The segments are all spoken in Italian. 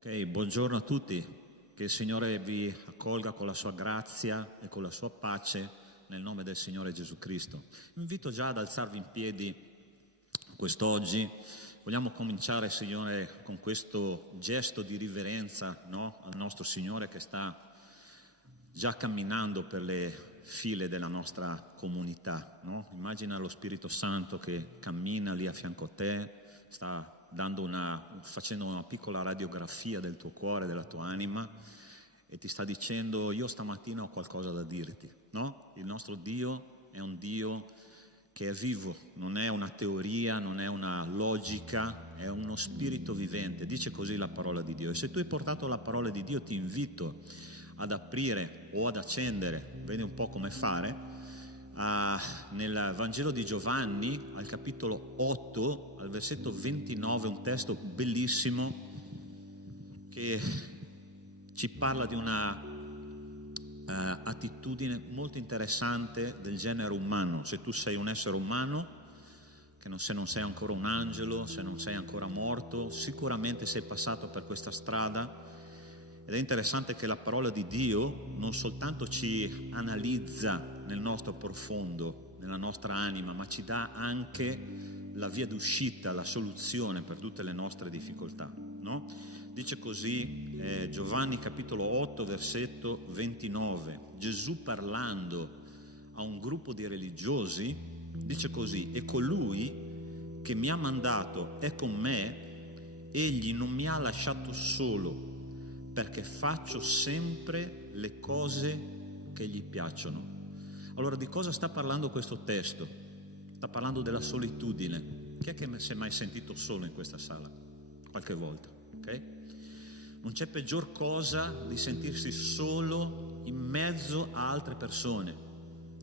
Ok, buongiorno a tutti, che il Signore vi accolga con la sua grazia e con la sua pace nel nome del Signore Gesù Cristo. Vi invito già ad alzarvi in piedi quest'oggi. Vogliamo cominciare, Signore, con questo gesto di riverenza, no? Al nostro Signore che sta già camminando per le file della nostra comunità, no? Immagina lo Spirito Santo che cammina lì a fianco a te, sta facendo una piccola radiografia del tuo cuore, della tua anima, e ti sta dicendo: io stamattina ho qualcosa da dirti, no? Il nostro Dio è un Dio che è vivo, non è una teoria, non è una logica, è uno spirito vivente, dice così la parola di Dio. E se tu hai portato la parola di Dio, ti invito ad aprire o ad accendere, vedi un po' come fare, nel Vangelo di Giovanni, al capitolo 8, al versetto 29, un testo bellissimo che ci parla di una attitudine molto interessante del genere umano. Se tu sei un essere umano, se non sei ancora un angelo, se non sei ancora morto, sicuramente sei passato per questa strada. Ed è interessante che la parola di Dio non soltanto ci analizza nel nostro profondo, nella nostra anima, ma ci dà anche la via d'uscita, la soluzione per tutte le nostre difficoltà, no? Dice così Giovanni capitolo 8 versetto 29, Gesù parlando a un gruppo di religiosi dice così: e colui che mi ha mandato è con me, egli non mi ha lasciato solo, perché faccio sempre le cose che gli piacciono. Allora, di cosa sta parlando questo testo? Sta parlando della solitudine. Chi è che si è mai sentito solo in questa sala? Qualche volta, ok? Non c'è peggior cosa di sentirsi solo in mezzo a altre persone,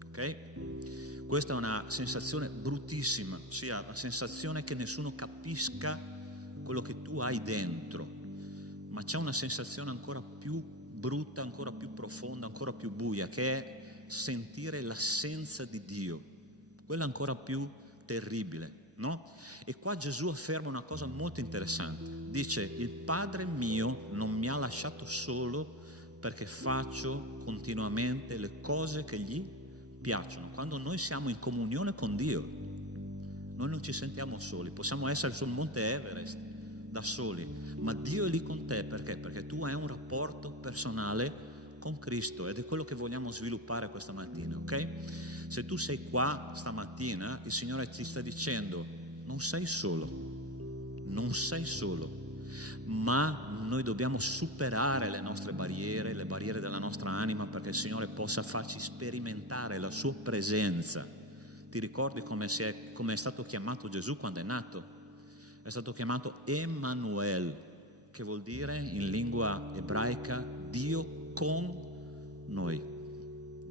ok? Questa è una sensazione bruttissima, ossia la sensazione che nessuno capisca quello che tu hai dentro. Ma c'è una sensazione ancora più brutta, ancora più profonda, ancora più buia, che è sentire l'assenza di Dio. Quella ancora più terribile, no? E qua Gesù afferma una cosa molto interessante. Dice: il Padre mio non mi ha lasciato solo perché faccio continuamente le cose che gli piacciono. Quando noi siamo in comunione con Dio, noi non ci sentiamo soli. Possiamo essere sul Monte Everest da soli, ma Dio è lì con te. Perché? Perché tu hai un rapporto personale con Cristo, ed è quello che vogliamo sviluppare questa mattina, ok? Se tu sei qua stamattina, il Signore ti sta dicendo: non sei solo, non sei solo, ma noi dobbiamo superare le nostre barriere, le barriere della nostra anima, perché il Signore possa farci sperimentare la sua presenza. Ti ricordi come è stato chiamato Gesù quando è nato? È stato chiamato Emanuel, che vuol dire in lingua ebraica Dio con noi.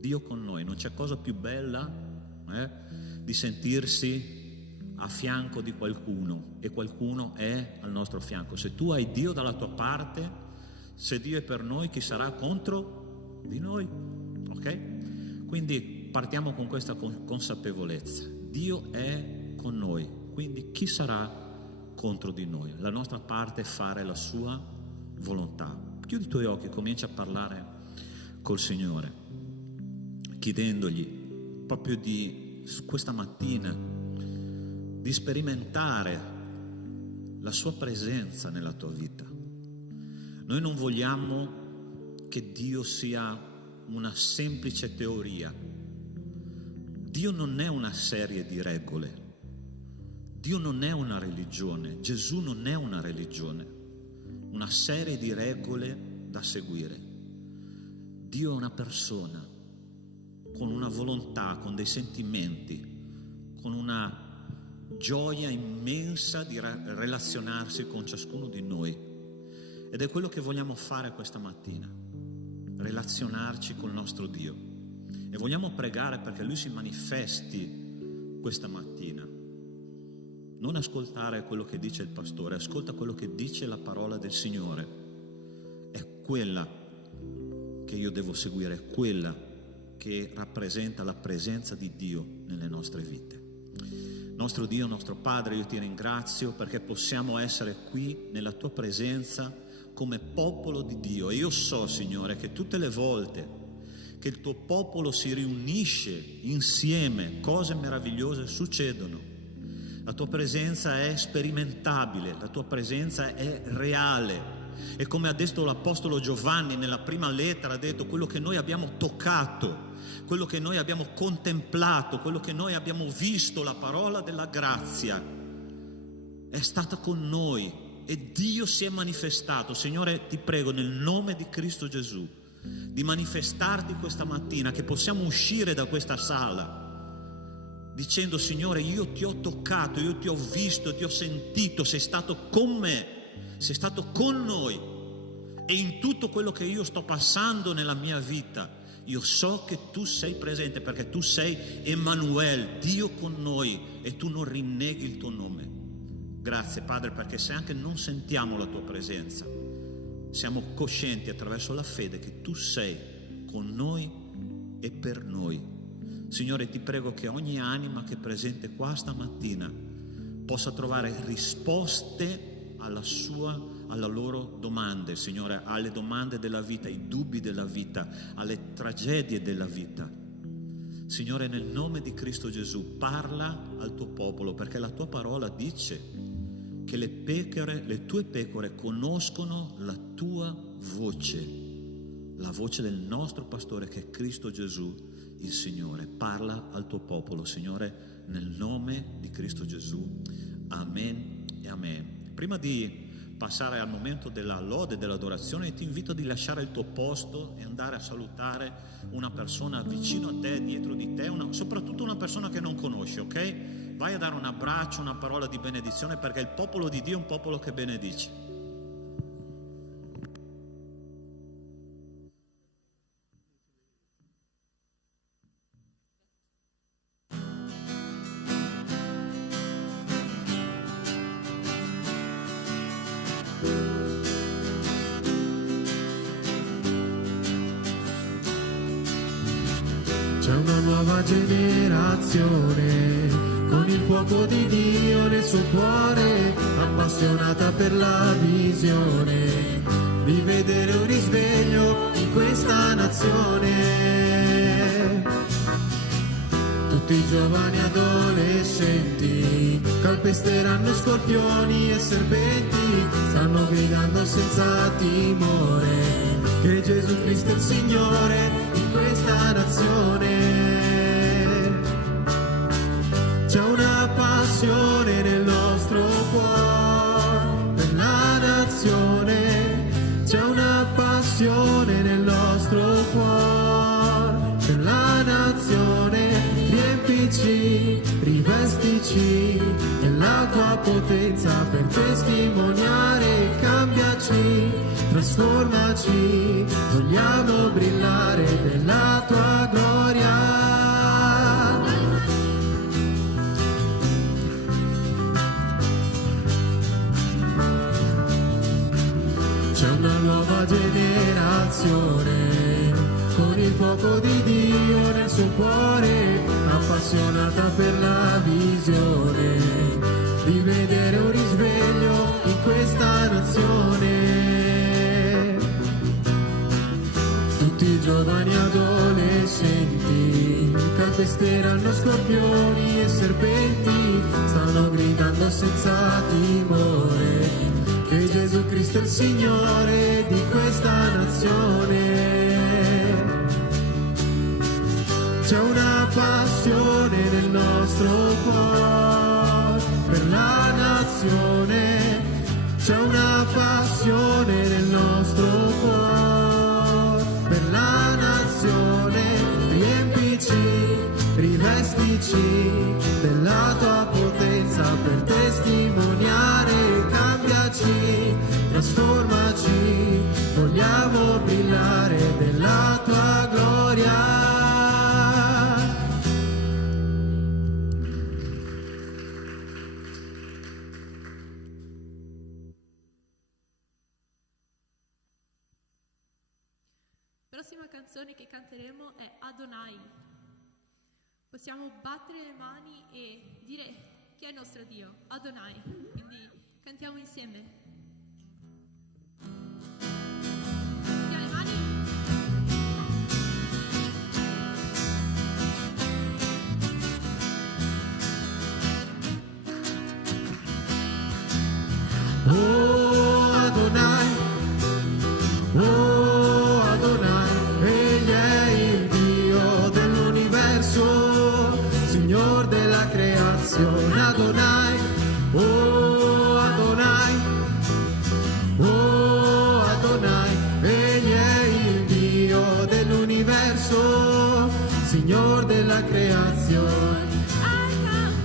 Dio con noi. Non c'è cosa più bella di sentirsi a fianco di qualcuno, e qualcuno è al nostro fianco. Se tu hai Dio dalla tua parte, se Dio è per noi, chi sarà contro di noi? Ok? Quindi partiamo con questa consapevolezza. Dio è con noi, quindi chi sarà contro di noi? La nostra parte è fare la sua volontà. Chiudi i tuoi occhi e comincia a parlare col Signore, chiedendogli proprio di questa mattina di sperimentare la sua presenza nella tua vita. Noi non vogliamo che Dio sia una semplice teoria. Dio non è una serie di regole. Dio non è una religione, Gesù non è una religione, una serie di regole da seguire. Dio è una persona con una volontà, con dei sentimenti, con una gioia immensa di relazionarsi con ciascuno di noi. Ed è quello che vogliamo fare questa mattina, relazionarci col nostro Dio. E vogliamo pregare perché Lui si manifesti questa mattina. Non ascoltare quello che dice il pastore, ascolta quello che dice la parola del Signore. È quella che io devo seguire, è quella che rappresenta la presenza di Dio nelle nostre vite. Nostro Dio, nostro Padre, io ti ringrazio perché possiamo essere qui nella tua presenza come popolo di Dio. E io so, Signore, che tutte le volte che il tuo popolo si riunisce insieme, cose meravigliose succedono. La tua presenza è sperimentabile, la tua presenza è reale. E come ha detto l'Apostolo Giovanni nella prima lettera, ha detto: quello che noi abbiamo toccato, quello che noi abbiamo contemplato, quello che noi abbiamo visto, la parola della grazia è stata con noi e Dio si è manifestato. Signore, ti prego nel nome di Cristo Gesù di manifestarti questa mattina, che possiamo uscire da questa sala dicendo: Signore, io ti ho toccato, io ti ho visto, ti ho sentito, sei stato con me, sei stato con noi, e in tutto quello che io sto passando nella mia vita io so che tu sei presente, perché tu sei Emanuele, Dio con noi, e tu non rinneghi il tuo nome. Grazie, Padre, perché se anche non sentiamo la tua presenza, siamo coscienti attraverso la fede che tu sei con noi e per noi. Signore, ti prego che ogni anima che è presente qua stamattina possa trovare risposte alla loro domande, Signore, alle domande della vita, ai dubbi della vita, alle tragedie della vita. Signore, nel nome di Cristo Gesù, parla al tuo popolo, perché la tua parola dice che le tue pecore conoscono la tua voce, la voce del nostro pastore che è Cristo Gesù, il Signore. Parla al tuo popolo, Signore, nel nome di Cristo Gesù. Amen e amen. Prima di passare al momento della lode e dell'adorazione, ti invito a lasciare il tuo posto e andare a salutare una persona vicino a te, dietro di te, soprattutto una persona che non conosci, ok? Vai a dare un abbraccio, una parola di benedizione, perché il popolo di Dio è un popolo che benedice. C'è una nuova generazione con il fuoco di Dio nel suo cuore, appassionata per la visione di vedere un risveglio in questa nazione. Tutti i giovani adolescenti calpesteranno scorpioni e serpenti, stanno gridando senza timore che Gesù Cristo è il Signore in questa nazione. C'è una passione nel nostro cuore per la nazione, c'è una passione nel nostro cuore per la nazione. Riempici, rivestici della tua potenza per testimoniare, cambiaci, trasformaci, vogliamo brillare nella tua gloria. C'è una nuova generazione con il fuoco di Dio nel suo cuore, appassionata per la visione di vedere un risveglio in questa nazione. Tutti i giovani adolescenti calpesteranno scorpioni e serpenti, stanno gridando senza timore che Gesù Cristo è il Signore di questa nazione. C'è una passione nel nostro cuore per la nazione, c'è una passione nel nostro cuore per la nazione. Riempici, rivestici della tua potenza per testimoniare, cambiaci, trasformaci, vogliamo brillare nella tua gloria. La prossima canzone che canteremo è Adonai. Possiamo battere le mani e dire chi è il nostro Dio, Adonai. Quindi cantiamo insieme. della creazione.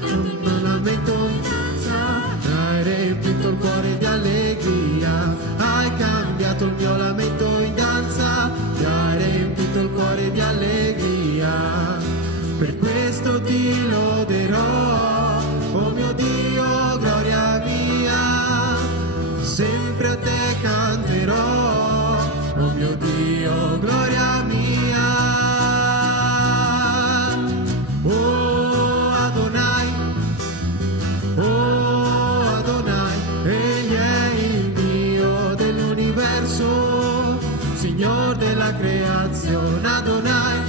Un lamento in danza, hai riempito il cuore di allegria, hai cambiato il mio lamento in danza, ti hai riempito il cuore di allegria. Per questo ti loderò, oh mio Dio, gloria mia, sempre a te canterò, oh mio Dio, gloria mia. Oh Adonai, egli è il Dio dell'universo, Signor della creazione. Adonai,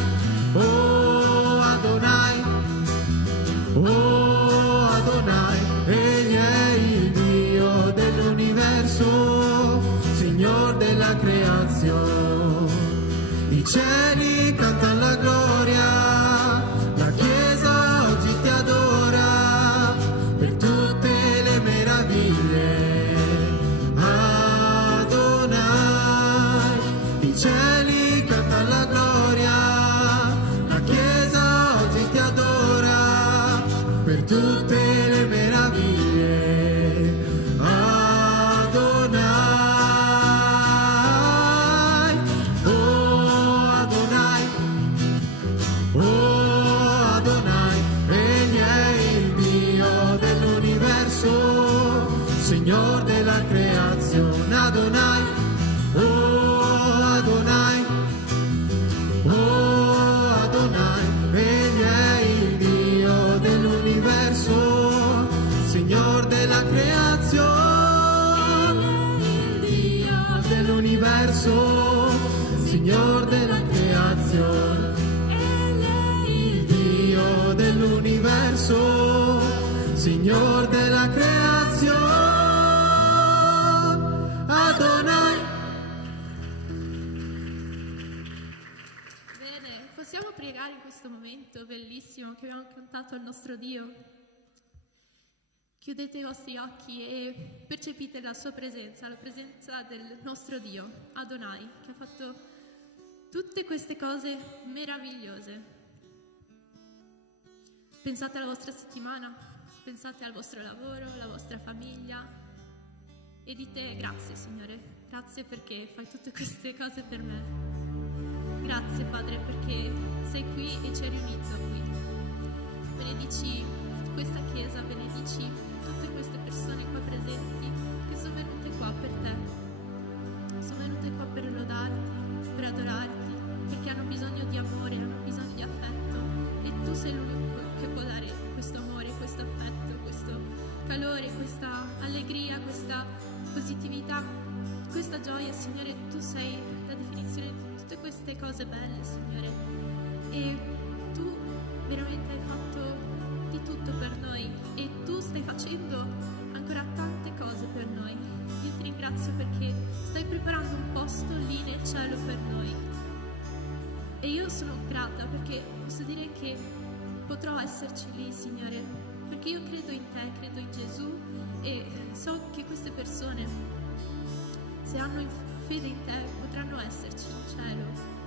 oh Adonai, egli è il Dio dell'universo, Signor della creazione. I cieli cantano la gloria, la Chiesa oggi ti adora per tutte le meraviglie. Adonai, i cieli cantano la gloria, la Chiesa oggi ti adora per tutte le meraviglie. Adonai, egli è il Dio dell'universo, Signor della creazione. Adonai, egli è il Dio dell'universo, Signor della creazione. Il Dio dell'universo, Signor della creazione. Il Dio dell'universo, Signor della creazione. Adonai. Bene, possiamo pregare in questo momento bellissimo che abbiamo cantato al nostro Dio? Chiudete i vostri occhi e percepite la sua presenza, la presenza del nostro Dio, Adonai, che ha fatto tutte queste cose meravigliose. Pensate alla vostra settimana, pensate al vostro lavoro, alla vostra famiglia e dite grazie Signore, grazie perché fai tutte queste cose per me. Grazie Padre perché sei qui e ci hai riunito qui. Benedici questa Chiesa, benedici tutte queste persone qua presenti che sono venute qua per te, sono venute qua per lodarti, per adorarti, perché hanno bisogno di amore, hanno bisogno di affetto e tu sei l'unico che può dare questo amore, questo affetto, questo calore, questa allegria, questa positività, questa gioia. Signore, tu sei la definizione di tutte queste cose belle, Signore, e tu veramente hai fatto di tutto per noi e tu stai facendo ancora tante cose per noi. Io ti ringrazio perché stai preparando un posto lì nel cielo per noi e io sono grata perché posso dire che potrò esserci lì, Signore, perché io credo in te, credo in Gesù e so che queste persone, se hanno fede in te, potranno esserci in cielo.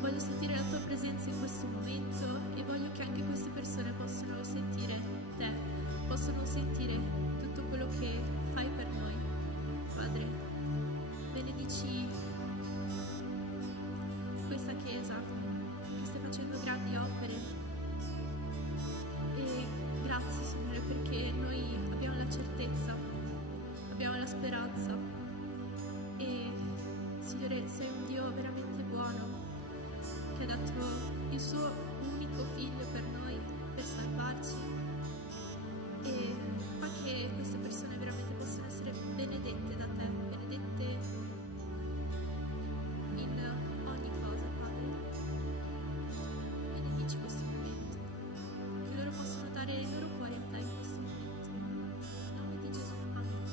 Voglio sentire la tua presenza in questo momento e voglio che anche queste persone possano sentire te, possano sentire tutto quello che fai per noi. Padre, benedici questa Chiesa che sta facendo grandi opere e grazie Signore perché noi abbiamo la certezza, abbiamo la speranza e Signore sei un Dio veramente buono che ha dato il suo unico figlio per noi, per salvarci e fa che queste persone veramente possano essere benedette da te, benedette in ogni cosa, Padre. Benedici questo momento, che loro possano dare il loro cuore a te in questo momento. In nome di Gesù, amen.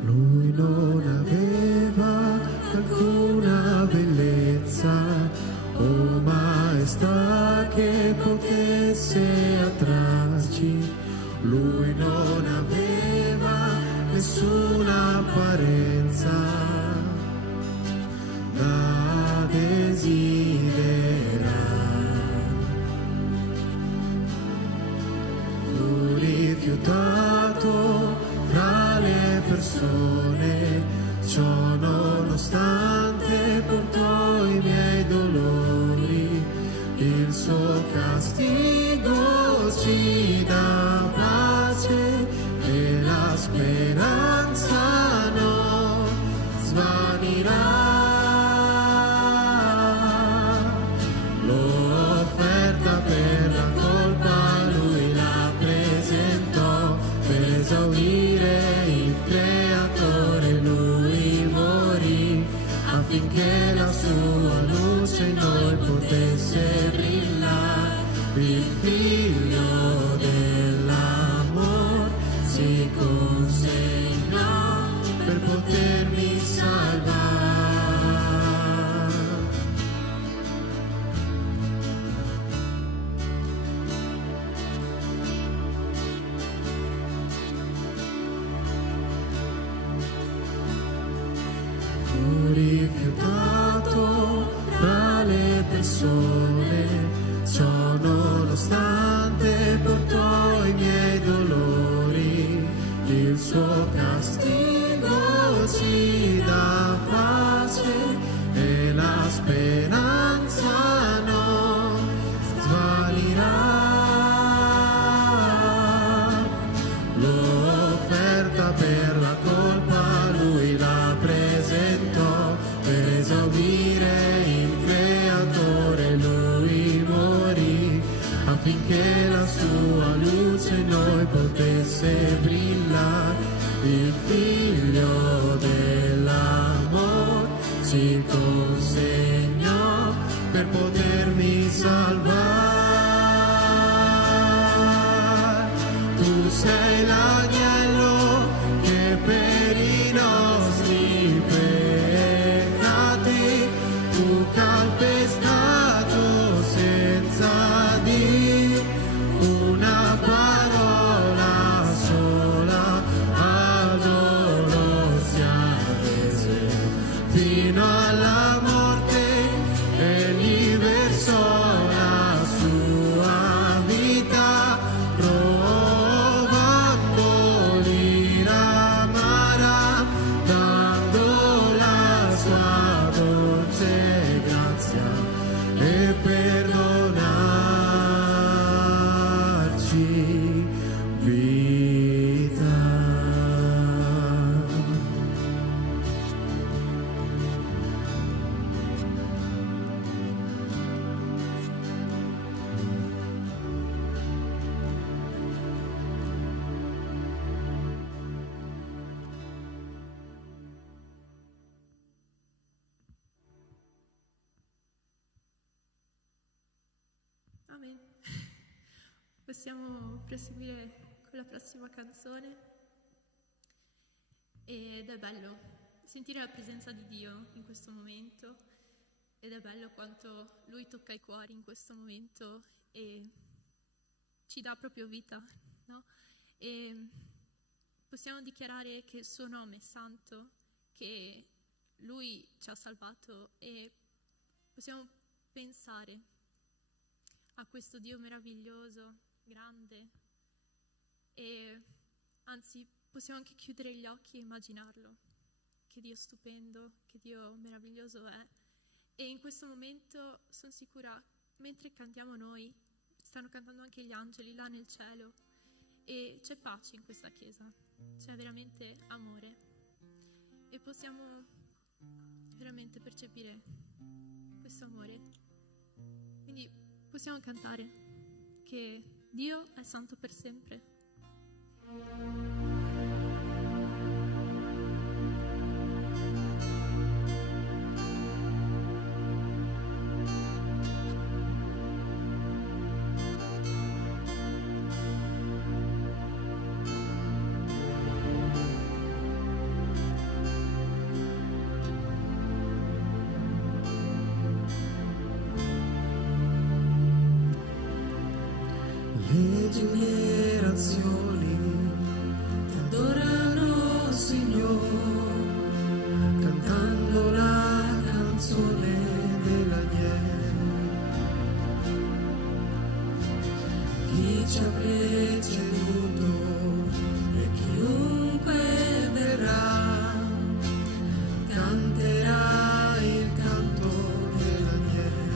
Lui non aveva alcuna bellezza speranza non svanirà. L'ho offerta per la colpa, lui la presentò per esaudire il creatore, lui morì affinché la sua luce in noi potesse brillare. Il figlio dell'amor si consegnò per potermi salvare. Fu rifiutato tra le persone, ciò nonostante portò i miei dolori. Il suo castigo ci dà pace e la speranza non svanirà. L'ho offerta per la colpa, lui la presentò per esaudire il creatore, lui morì affinché la sua luce in noi potesse brillare. Il figlio dell'amor si consegnò per potermi salvare. Tu sei l'agnello che per i nostri peccati fu calpestato senza dir una parola sola, al dolore si arrese fino alla morte e gli versò la sua vita, provando l'ira amara, dando la sua dolce grazia e perdonarci vita. Amen. Possiamo proseguire con la prossima canzone. Ed è bello sentire la presenza di Dio in questo momento, ed è bello quanto Lui tocca i cuori in questo momento e ci dà proprio vita, no? E possiamo dichiarare che il suo nome è santo, che Lui ci ha salvato, e possiamo pensare a questo Dio meraviglioso, grande, e anzi possiamo anche chiudere gli occhi e immaginarlo, che Dio stupendo, che Dio meraviglioso è. E in questo momento sono sicura, mentre cantiamo noi, stanno cantando anche gli angeli là nel cielo, e c'è pace in questa chiesa, c'è veramente amore, e possiamo veramente percepire questo amore. Quindi possiamo cantare che Dio è santo per sempre. Le generazioni ti adorano, Signore, cantando la canzone dell'agnello. Chi ci ha preceduto e chiunque verrà canterà il canto dell'agnello.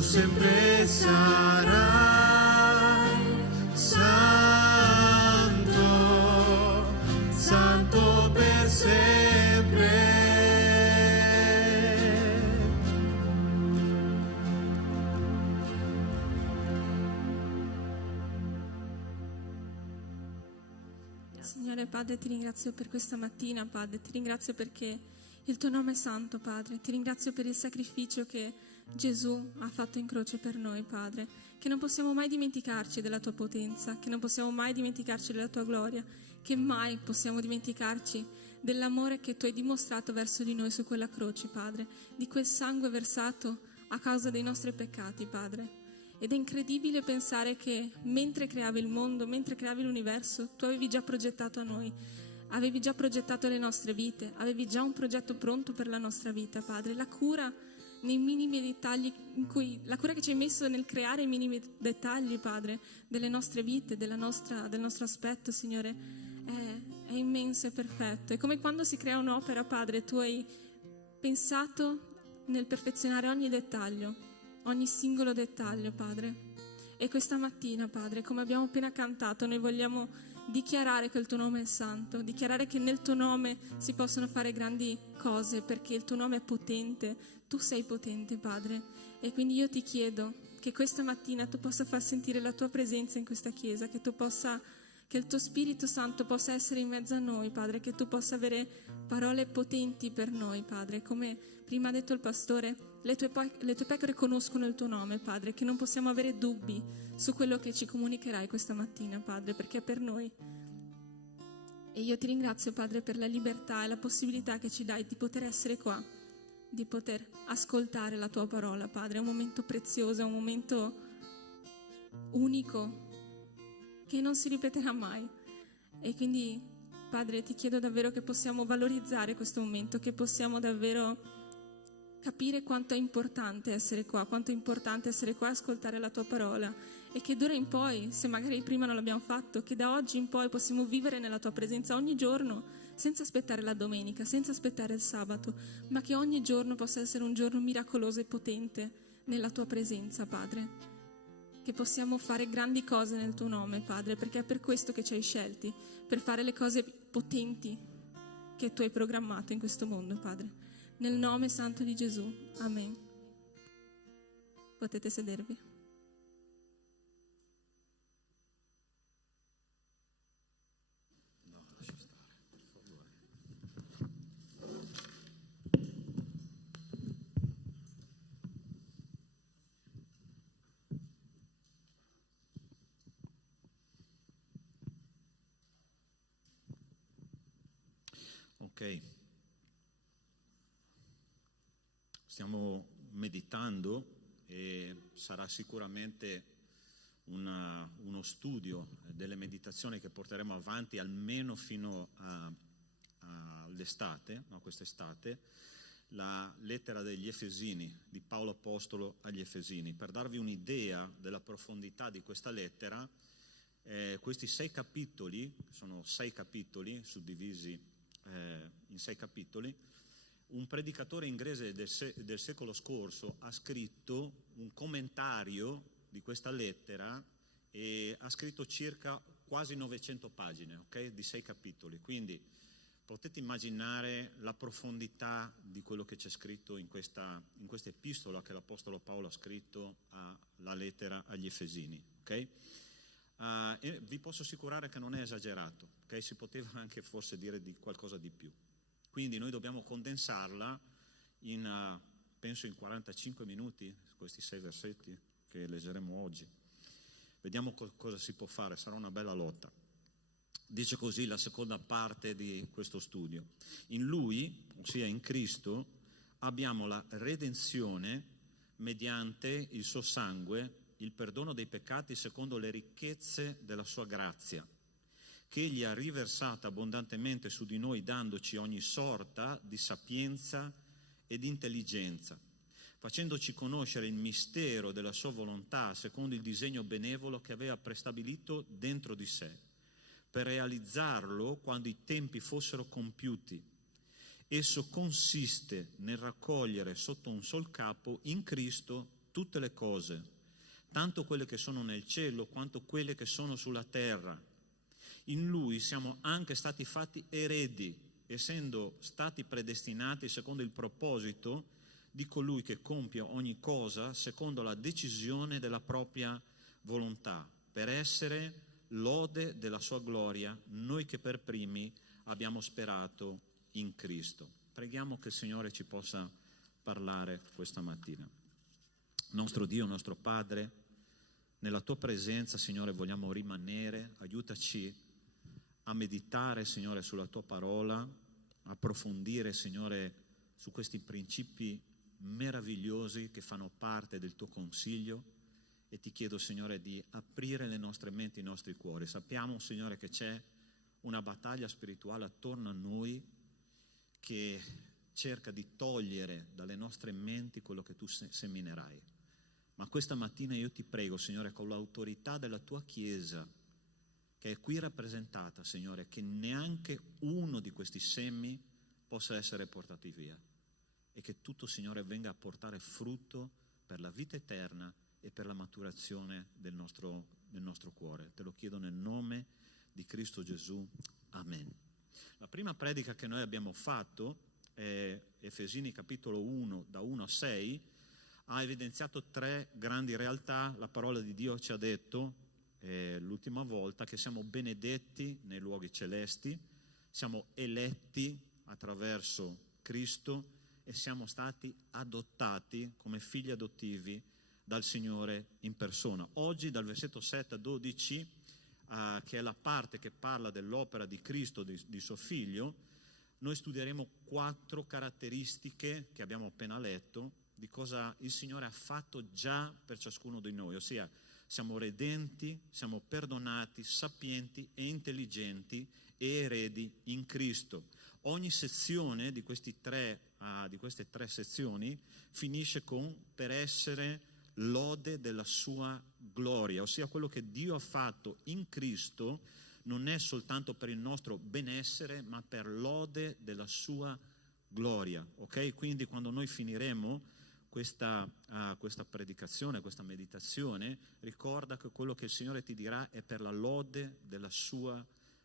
tu sempre sarai santo, santo per sempre. Signore Padre, ti ringrazio per questa mattina, Padre, ti ringrazio perché il tuo nome è santo, Padre, ti ringrazio per il sacrificio che Gesù ha fatto in croce per noi, Padre, che non possiamo mai dimenticarci della tua potenza, che non possiamo mai dimenticarci della tua gloria, che mai possiamo dimenticarci dell'amore che tu hai dimostrato verso di noi su quella croce, Padre, di quel sangue versato a causa dei nostri peccati, Padre. Ed è incredibile pensare che mentre creavi il mondo, mentre creavi l'universo, tu avevi già progettato a noi, avevi già progettato le nostre vite, avevi già un progetto pronto per la nostra vita, Padre. La cura nei minimi dettagli, la cura che ci hai messo nel creare i minimi dettagli, Padre, delle nostre vite, del nostro aspetto, Signore, è immenso e perfetto. È come quando si crea un'opera, Padre, tu hai pensato nel perfezionare ogni dettaglio, ogni singolo dettaglio, Padre. E questa mattina, Padre, come abbiamo appena cantato, noi vogliamo dichiarare che il tuo nome è santo, dichiarare che nel tuo nome si possono fare grandi cose, perché il tuo nome è potente, tu sei potente, Padre. E quindi io ti chiedo che questa mattina tu possa far sentire la tua presenza in questa chiesa, che il tuo Spirito Santo possa essere in mezzo a noi, Padre, che tu possa avere parole potenti per noi, Padre, come prima ha detto il pastore. Le tue pecore conoscono il tuo nome, Padre, che non possiamo avere dubbi su quello che ci comunicherai questa mattina, Padre, perché è per noi. E io ti ringrazio, Padre, per la libertà e la possibilità che ci dai di poter essere qua, di poter ascoltare la tua parola, Padre. È un momento prezioso, è un momento unico che non si ripeterà mai. E quindi, Padre, ti chiedo davvero che possiamo valorizzare questo momento, che possiamo davvero capire quanto è importante essere qua, quanto è importante essere qua e ascoltare la tua parola, e che d'ora in poi, se magari prima non l'abbiamo fatto, che da oggi in poi possiamo vivere nella tua presenza ogni giorno, senza aspettare la domenica, senza aspettare il sabato, ma che ogni giorno possa essere un giorno miracoloso e potente nella tua presenza, Padre. Che possiamo fare grandi cose nel tuo nome, Padre, perché è per questo che ci hai scelti, per fare le cose potenti che tu hai programmato in questo mondo, Padre. Nel nome santo di Gesù. Amen. Potete sedervi. No, lascia stare, per favore. Ok. Stiamo meditando e sarà sicuramente uno studio delle meditazioni che porteremo avanti almeno fino all'estate, no, quest'estate, la lettera degli Efesini, di Paolo Apostolo agli Efesini. Per darvi un'idea della profondità di questa lettera, questi 6 capitoli, sono 6 capitoli suddivisi in 6 capitoli, un predicatore inglese del secolo scorso ha scritto un commentario di questa lettera e ha scritto circa quasi 900 pagine, okay, di 6 capitoli. Quindi potete immaginare la profondità di quello che c'è scritto in questa epistola che l'Apostolo Paolo ha scritto alla lettera agli Efesini. Okay? E vi posso assicurare che non è esagerato, okay? Si poteva anche forse dire di qualcosa di più. Quindi noi dobbiamo condensarla penso in 45 minuti, questi 6 versetti che leggeremo oggi. Vediamo cosa si può fare, sarà una bella lotta. Dice così la seconda parte di questo studio. In Lui, ossia in Cristo, abbiamo la redenzione mediante il suo sangue, il perdono dei peccati secondo le ricchezze della sua grazia, che Egli ha riversata abbondantemente su di noi, dandoci ogni sorta di sapienza ed intelligenza, facendoci conoscere il mistero della sua volontà secondo il disegno benevolo che aveva prestabilito dentro di sé, per realizzarlo quando i tempi fossero compiuti. Esso consiste nel raccogliere sotto un sol capo in Cristo tutte le cose, tanto quelle che sono nel cielo quanto quelle che sono sulla terra. In Lui siamo anche stati fatti eredi, essendo stati predestinati secondo il proposito di colui che compie ogni cosa secondo la decisione della propria volontà, per essere lode della sua gloria, noi che per primi abbiamo sperato in Cristo. Preghiamo che il Signore ci possa parlare questa mattina. Nostro Dio, nostro Padre, nella Tua presenza, Signore, vogliamo rimanere. Aiutaci a meditare, Signore, sulla Tua parola, approfondire, Signore, su questi principi meravigliosi che fanno parte del Tuo consiglio. E ti chiedo, Signore, di aprire le nostre menti, i nostri cuori. Sappiamo, Signore, che c'è una battaglia spirituale attorno a noi che cerca di togliere dalle nostre menti quello che Tu seminerai. Ma questa mattina io ti prego, Signore, con l'autorità della Tua Chiesa, che è qui rappresentata, Signore, che neanche uno di questi semi possa essere portati via. E che tutto, Signore, venga a portare frutto per la vita eterna e per la maturazione del nostro cuore. Te lo chiedo nel nome di Cristo Gesù. Amen. La prima predica che noi abbiamo fatto, Efesini capitolo 1, da 1 a 6, ha evidenziato 3 grandi realtà. La parola di Dio ci ha detto l'ultima volta che siamo benedetti nei luoghi celesti, siamo eletti attraverso Cristo e siamo stati adottati come figli adottivi dal Signore in persona. Oggi dal versetto 7 a 12, che è la parte che parla dell'opera di Cristo, di suo Figlio, noi studieremo 4 caratteristiche che abbiamo appena letto di cosa il Signore ha fatto già per ciascuno di noi, ossia siamo redenti, siamo perdonati, sapienti e intelligenti e eredi in Cristo. Ogni sezione di queste 3 sezioni finisce con per essere lode della sua gloria, ossia quello che Dio ha fatto in Cristo non è soltanto per il nostro benessere, ma per lode della sua gloria, ok? Quindi quando noi finiremo questa predicazione, questa meditazione, ricorda che quello che il Signore ti dirà è per la lode della sua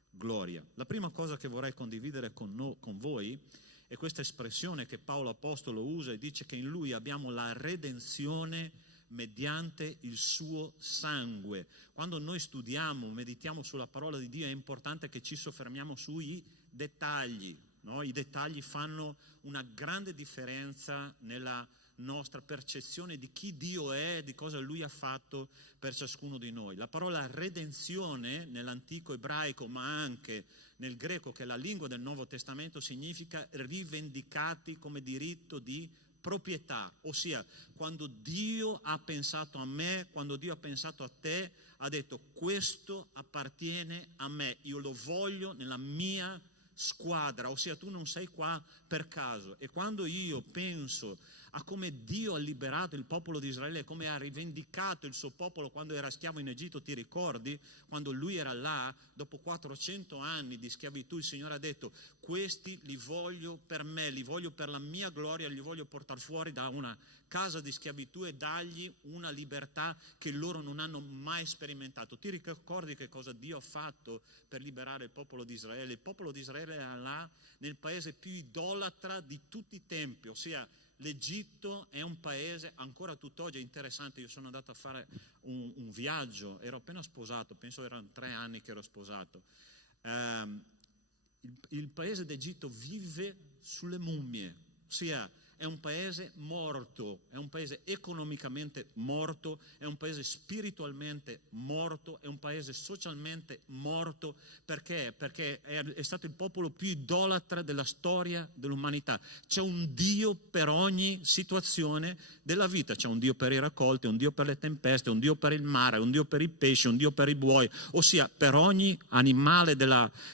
gloria. La prima cosa che vorrei condividere con voi è questa espressione che Paolo Apostolo usa e dice che in Lui abbiamo la redenzione mediante il suo sangue. Quando noi studiamo, meditiamo sulla parola di Dio, è importante che ci soffermiamo sui dettagli, no? I dettagli fanno una grande differenza nella nostra percezione di chi Dio è, di cosa Lui ha fatto per ciascuno di noi. La parola redenzione nell'antico ebraico, ma anche nel greco, che è la lingua del Nuovo Testamento, significa rivendicati come diritto di proprietà, ossia quando Dio ha pensato a me, quando Dio ha pensato a te, ha detto questo appartiene a me, io lo voglio nella mia squadra, ossia tu non sei qua per caso. E quando io penso a come Dio ha liberato il popolo di Israele, come ha rivendicato il suo popolo quando era schiavo in Egitto, ti ricordi? Quando lui era là, dopo 400 anni di schiavitù, il Signore ha detto questi li voglio per me, li voglio per la mia gloria, li voglio portare fuori da una casa di schiavitù e dargli una libertà che loro non hanno mai sperimentato. Ti ricordi che cosa Dio ha fatto per liberare il popolo di Israele? Il popolo di Israele era là nel paese più idolatra di tutti i tempi, ossia l'Egitto è un paese, ancora tutt'oggi è interessante. Io sono andato a fare un viaggio, ero appena sposato, penso erano 3 anni che ero sposato. Il paese d'Egitto vive sulle mummie, ossia è un paese morto, è un paese economicamente morto, è un paese spiritualmente morto, è un paese socialmente morto. Perché? Perché è stato il popolo più idolatra della storia dell'umanità. C'è un Dio per ogni situazione della vita, c'è un Dio per i raccolti, un Dio per le tempeste, un Dio per il mare, un Dio per i pesci, un Dio per i buoi, ossia per ogni animale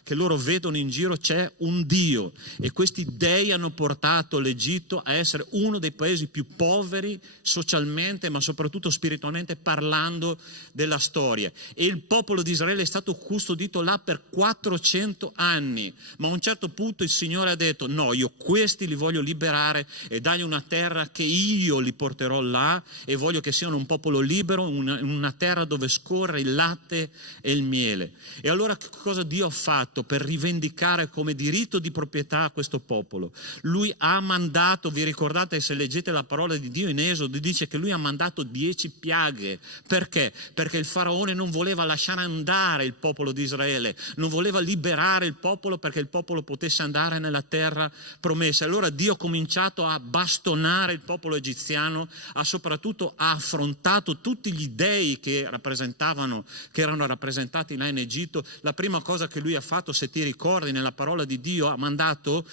che loro vedono in giro c'è un Dio. E questi dei hanno portato l'Egitto a a essere uno dei paesi più poveri socialmente, ma soprattutto spiritualmente parlando della storia. E il popolo di Israele è stato custodito là per 400 anni, ma a un certo punto il Signore ha detto: no, io questi li voglio liberare e dargli una terra che io li porterò là, e voglio che siano un popolo libero, una terra dove scorre il latte e il miele. E allora che cosa Dio ha fatto per rivendicare come diritto di proprietà a questo popolo? Lui ha mandato, vi ricordate, se leggete la parola di Dio in Esodo, dice che lui ha mandato 10 piaghe. Perché? Perché il faraone non voleva lasciare andare il popolo di Israele, non voleva liberare il popolo perché il popolo potesse andare nella terra promessa. Allora Dio ha cominciato a bastonare il popolo egiziano, soprattutto ha affrontato tutti gli dei che erano rappresentati là in Egitto. La prima cosa che lui ha fatto, se ti ricordi, nella parola di Dio ha mandato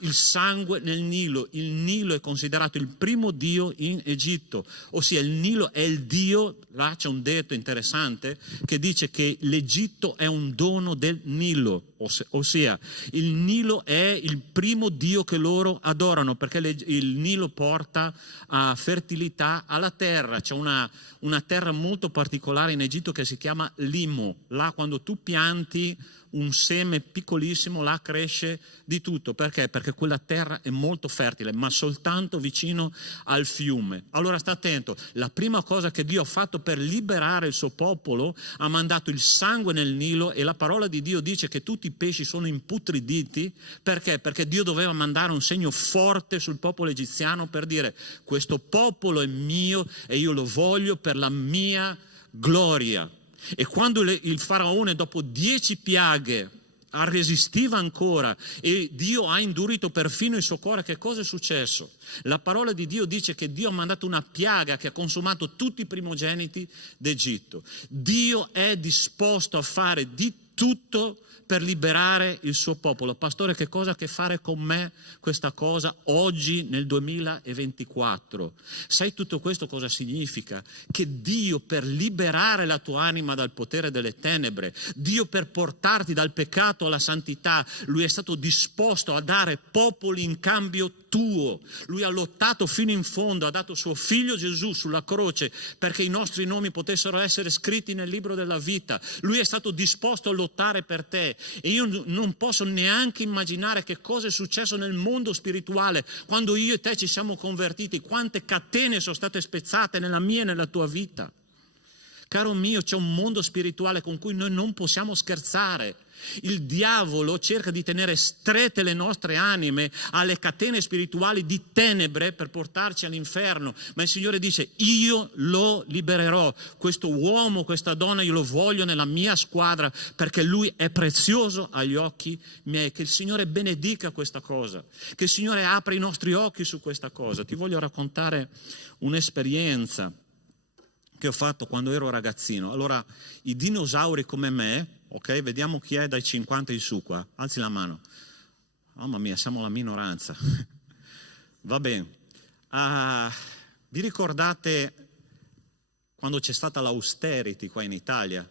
il sangue nel Nilo. Il Nilo è considerato il primo dio in Egitto, ossia il Nilo è il dio. Là c'è un detto interessante che dice che l'Egitto è un dono del Nilo, ossia il Nilo è il primo dio che loro adorano, perché il Nilo porta fertilità alla terra. C'è una terra molto particolare in Egitto che si chiama limo. Là quando tu pianti un seme piccolissimo, là cresce di tutto. Perché? Perché quella terra è molto fertile, ma soltanto vicino al fiume. Allora sta attento, la prima cosa che Dio ha fatto per liberare il suo popolo, ha mandato il sangue nel Nilo, e la parola di Dio dice che tutti i pesci sono imputriditi. Perché? Perché Dio doveva mandare un segno forte sul popolo egiziano per dire: questo popolo è mio e io lo voglio per la mia gloria. E quando il faraone, dopo 10 piaghe, resistiva ancora e Dio ha indurito perfino il suo cuore, che cosa è successo? La parola di Dio dice che Dio ha mandato una piaga che ha consumato tutti i primogeniti d'Egitto. Dio è disposto a fare di tutto per liberare il suo popolo. Pastore, che cosa ha a che fare con me questa cosa oggi nel 2024? Sai tutto questo cosa significa? Che Dio, per liberare la tua anima dal potere delle tenebre, Dio per portarti dal peccato alla santità, Lui è stato disposto a dare popoli in cambio tuo. Lui ha lottato fino in fondo, ha dato suo figlio Gesù sulla croce perché i nostri nomi potessero essere scritti nel libro della vita. Lui è stato disposto a lottare per te, e io non posso neanche immaginare che cosa è successo nel mondo spirituale quando io e te ci siamo convertiti, quante catene sono state spezzate nella mia e nella tua vita. Caro mio, c'è un mondo spirituale con cui noi non possiamo scherzare. Il diavolo cerca di tenere strette le nostre anime alle catene spirituali di tenebre per portarci all'inferno, ma il Signore dice: io lo libererò, questo uomo, questa donna io lo voglio nella mia squadra perché lui è prezioso agli occhi miei. Che il Signore benedica questa cosa, che il Signore apra i nostri occhi su questa cosa. Ti voglio raccontare un'esperienza che ho fatto quando ero ragazzino. Allora, i dinosauri come me, ok, vediamo chi è dai 50 in su qua, alzi la mano. Mamma mia, siamo la minoranza. Va bene. Vi ricordate quando c'è stata l'austerity qua in Italia?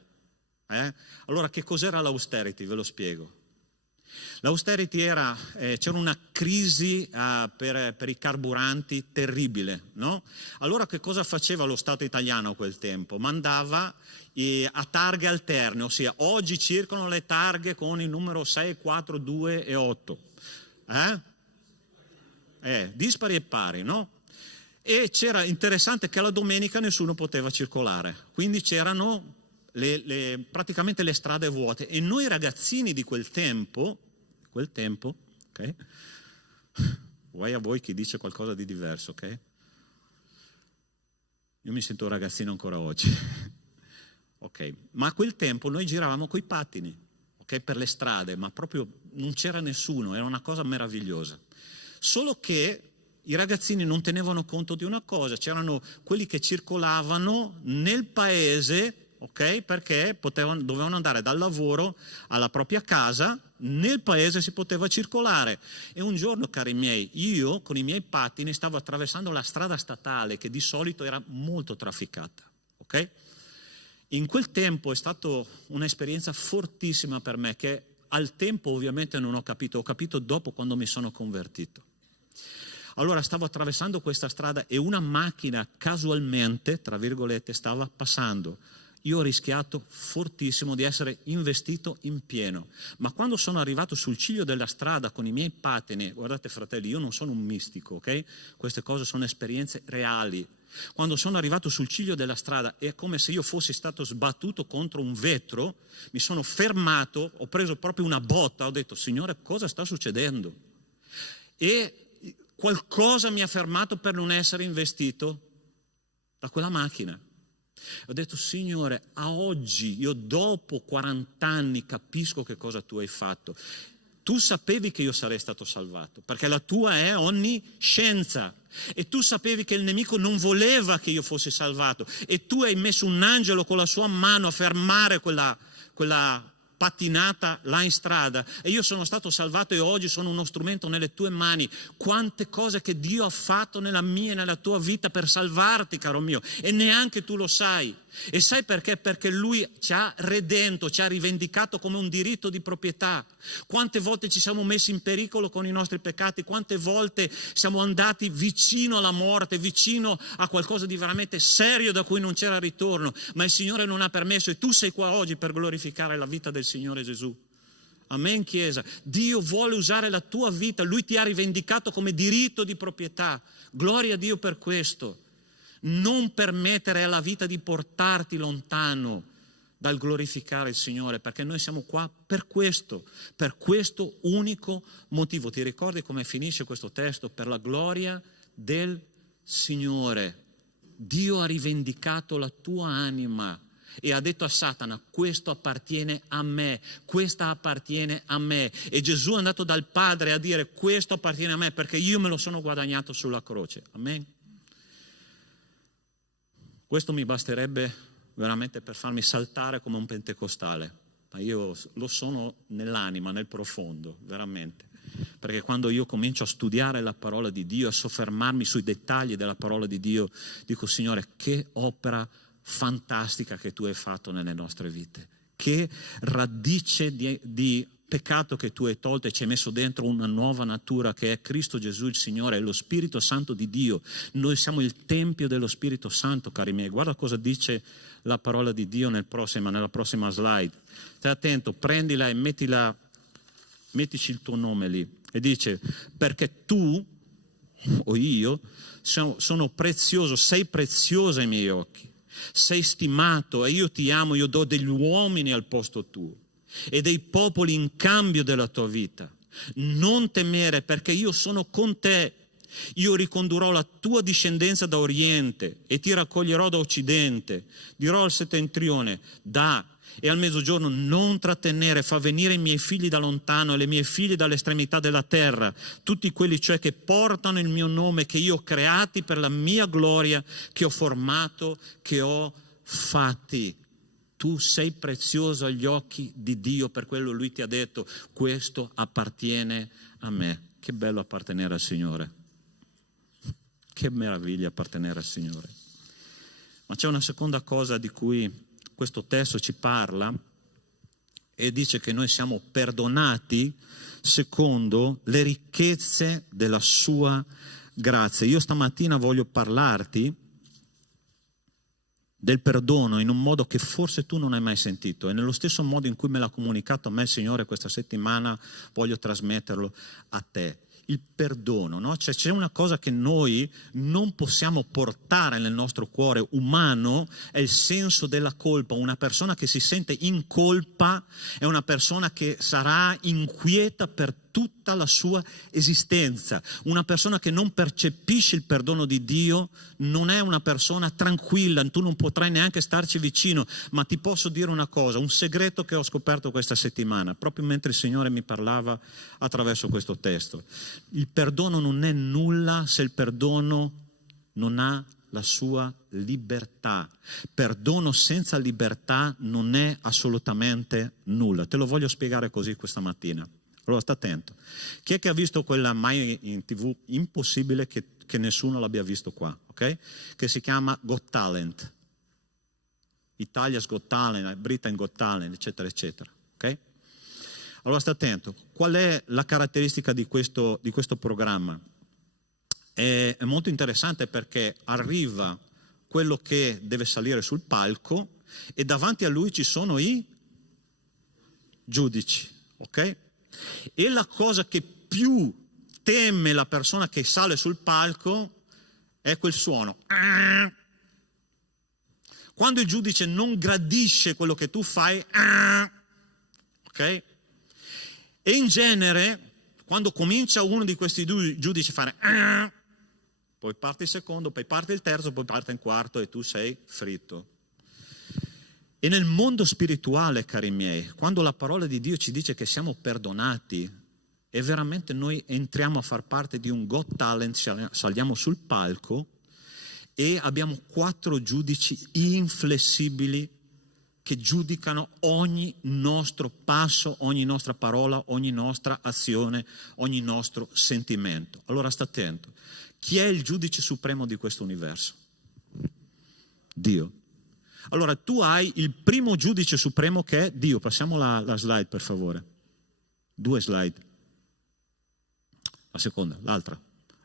Allora, che cos'era l'austerity? Ve lo spiego. L'austerity era, c'era una crisi per i carburanti terribile, no? Allora che cosa faceva lo Stato italiano a quel tempo? Mandava a targhe alterne, ossia oggi circolano le targhe con il numero 6, 4, 2 e 8. Dispari e pari, no? E c'era interessante che la domenica nessuno poteva circolare, quindi c'erano praticamente le strade vuote, e noi ragazzini di quel tempo, ok? Guai a voi chi dice qualcosa di diverso, ok? Io mi sento un ragazzino ancora oggi, ok? Ma a quel tempo noi giravamo coi pattini, ok? Per le strade, ma proprio non c'era nessuno, era una cosa meravigliosa. Solo che i ragazzini non tenevano conto di una cosa: c'erano quelli che circolavano nel paese, ok? Perché dovevano andare dal lavoro alla propria casa, nel paese si poteva circolare. E un giorno, cari miei, io con i miei pattini stavo attraversando la strada statale che di solito era molto trafficata, ok? In quel tempo è stata un'esperienza fortissima per me, che al tempo ovviamente non ho capito dopo quando mi sono convertito. Allora stavo attraversando questa strada e una macchina casualmente, tra virgolette, stava passando. Io ho rischiato fortissimo di essere investito in pieno, ma quando sono arrivato sul ciglio della strada con i miei patini, guardate fratelli, io non sono un mistico, ok? Queste cose sono esperienze reali. Quando sono arrivato sul ciglio della strada è come se io fossi stato sbattuto contro un vetro, mi sono fermato, ho preso proprio una botta, ho detto Signore cosa sta succedendo? E qualcosa mi ha fermato per non essere investito da quella macchina. Ho detto Signore, a oggi, io dopo 40 anni capisco che cosa tu hai fatto. Tu sapevi che io sarei stato salvato, perché la tua è onniscienza. E tu sapevi che il nemico non voleva che io fossi salvato. E tu hai messo un angelo con la sua mano a fermare quella pattinata là in strada e io sono stato salvato e oggi sono uno strumento nelle tue mani. Quante cose che Dio ha fatto nella mia e nella tua vita per salvarti, caro mio, e neanche tu lo sai. E sai perché? Perché Lui ci ha redento, ci ha rivendicato come un diritto di proprietà. Quante volte ci siamo messi in pericolo con i nostri peccati, quante volte siamo andati vicino alla morte, vicino a qualcosa di veramente serio da cui non c'era ritorno, ma il Signore non ha permesso e tu sei qua oggi per glorificare la vita del Signore Gesù. Amen, Chiesa. Dio vuole usare la tua vita, Lui ti ha rivendicato come diritto di proprietà. Gloria a Dio per questo. Non permettere alla vita di portarti lontano dal glorificare il Signore, perché noi siamo qua per questo unico motivo. Ti ricordi come finisce questo testo? Per la gloria del Signore. Dio ha rivendicato la tua anima e ha detto a Satana: questo appartiene a me, questa appartiene a me. E Gesù è andato dal Padre a dire: questo appartiene a me perché io me lo sono guadagnato sulla croce. Amen. Questo mi basterebbe veramente per farmi saltare come un pentecostale, ma io lo sono nell'anima, nel profondo, veramente. Perché quando io comincio a studiare la parola di Dio, a soffermarmi sui dettagli della parola di Dio, dico: Signore, che opera fantastica che tu hai fatto nelle nostre vite, che radice di peccato che tu hai tolto e ci hai messo dentro una nuova natura che è Cristo Gesù il Signore, è lo Spirito Santo di Dio. Noi siamo il Tempio dello Spirito Santo, cari miei. Guarda cosa dice la parola di Dio nella prossima slide. Stai attento, prendila e mettici il tuo nome lì. E dice: perché tu o io sono prezioso, sei prezioso ai miei occhi, sei stimato e io ti amo, io do degli uomini al posto tuo e dei popoli in cambio della tua vita. Non temere, perché io sono con te. Io ricondurrò la tua discendenza da oriente e ti raccoglierò da occidente. Dirò al settentrione: da, e al mezzogiorno: non trattenere, fa venire i miei figli da lontano e le mie figlie dall'estremità della terra, tutti quelli cioè che portano il mio nome, che io ho creati per la mia gloria, che ho formato, che ho fatti. Tu sei prezioso agli occhi di Dio, per quello Lui ti ha detto: questo appartiene a me. Che bello appartenere al Signore, che meraviglia appartenere al Signore. Ma c'è una seconda cosa di cui questo testo ci parla e dice che noi siamo perdonati secondo le ricchezze della sua grazia. Io stamattina voglio parlarti del perdono in un modo che forse tu non hai mai sentito, e nello stesso modo in cui me l'ha comunicato a me il Signore questa settimana voglio trasmetterlo a te. Il perdono, no? C'è una cosa che noi non possiamo portare nel nostro cuore umano, è il senso della colpa. Una persona che si sente in colpa è una persona che sarà inquieta per tutta la sua esistenza. Una persona che non percepisce il perdono di Dio non è una persona tranquilla, tu non potrai neanche starci vicino. Ma ti posso dire una cosa, un segreto che ho scoperto questa settimana, proprio mentre il Signore mi parlava attraverso questo testo. Il perdono non è nulla se il perdono non ha la sua libertà. Perdono senza libertà non è assolutamente nulla. Te lo voglio spiegare così questa mattina. Allora sta attento. Chi è che ha visto quella mai in TV impossibile che nessuno l'abbia visto qua, ok? Che si chiama Got Talent. Italia's Got Talent, Britain Got Talent, eccetera, eccetera, ok? Allora sta attento. Qual è la caratteristica di questo programma? è molto interessante perché arriva quello che deve salire sul palco e davanti a lui ci sono i giudici, ok? E la cosa che più teme la persona che sale sul palco è quel suono. Quando il giudice non gradisce quello che tu fai, ok? E in genere, quando comincia uno di questi giudici a fare, poi parte il secondo, poi parte il terzo, poi parte il quarto e tu sei fritto. E nel mondo spirituale, cari miei, quando la parola di Dio ci dice che siamo perdonati e veramente noi entriamo a far parte di un Got Talent, saliamo sul palco e abbiamo 4 giudici inflessibili che giudicano ogni nostro passo, ogni nostra parola, ogni nostra azione, ogni nostro sentimento. Allora sta attento. Chi è il giudice supremo di questo universo? Dio. Allora tu hai il primo giudice supremo che è Dio. Passiamo la slide per favore. 2 slide. La seconda, l'altra.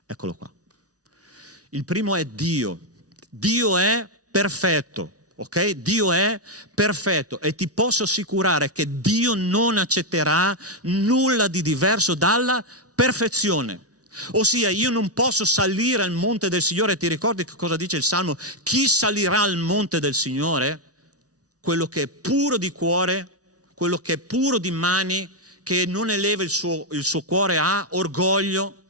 Eccolo qua. Il primo è Dio. Dio è perfetto, ok? Dio è perfetto e ti posso assicurare che Dio non accetterà nulla di diverso dalla perfezione. Ossia, io non posso salire al monte del Signore. Ti ricordi che cosa dice il Salmo? Chi salirà al monte del Signore? Quello che è puro di cuore, quello che è puro di mani, che non eleva il suo cuore a orgoglio.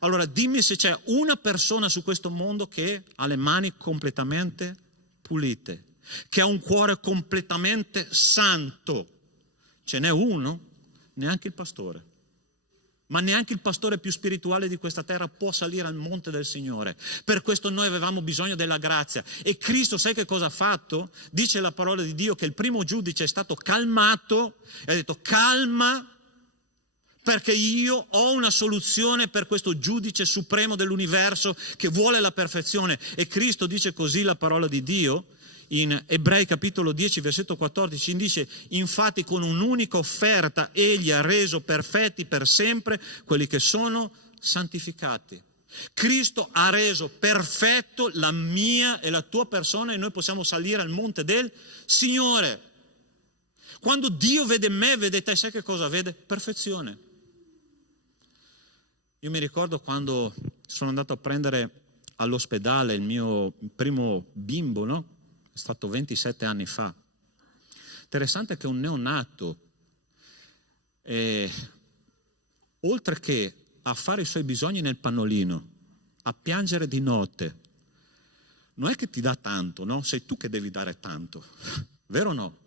Allora dimmi se c'è una persona su questo mondo che ha le mani completamente pulite, che ha un cuore completamente santo. Ce n'è uno? Neanche il pastore. Ma neanche il pastore più spirituale di questa terra può salire al monte del Signore. Per questo noi avevamo bisogno della grazia. E Cristo, sai che cosa ha fatto? Dice la parola di Dio che il primo giudice è stato calmato e ha detto: calma, perché io ho una soluzione per questo giudice supremo dell'universo che vuole la perfezione. E Cristo dice così la parola di Dio. In Ebrei capitolo 10 versetto 14 dice: infatti con un'unica offerta egli ha reso perfetti per sempre quelli che sono santificati. Cristo ha reso perfetto la mia e la tua persona e noi possiamo salire al monte del Signore. Quando Dio vede me, vede te, sai che cosa vede? Perfezione. Io mi ricordo quando sono andato a prendere all'ospedale il mio primo bimbo, no? È stato 27 anni fa. Interessante che un neonato, oltre che a fare i suoi bisogni nel pannolino, a piangere di notte, non è che ti dà tanto, no? Sei tu che devi dare tanto, vero o no?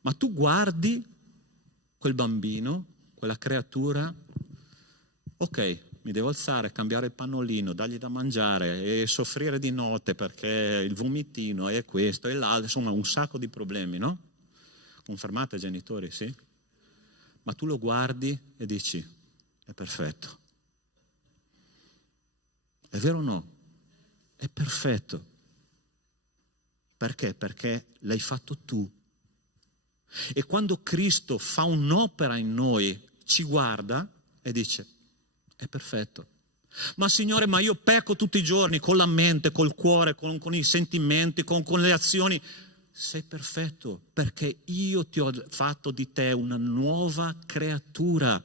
Ma tu guardi quel bambino, quella creatura, ok, mi devo alzare, cambiare il pannolino, dargli da mangiare e soffrire di notte perché il vomitino è questo e l'altro, insomma un sacco di problemi, no? Confermate, genitori, sì? Ma tu lo guardi e dici: è perfetto. È vero o no? È perfetto. Perché? Perché l'hai fatto tu. E quando Cristo fa un'opera in noi, ci guarda e dice: è perfetto. Ma Signore, ma io pecco tutti i giorni con la mente, col cuore, con i sentimenti, con le azioni. Sei perfetto perché io ti ho fatto di te una nuova creatura.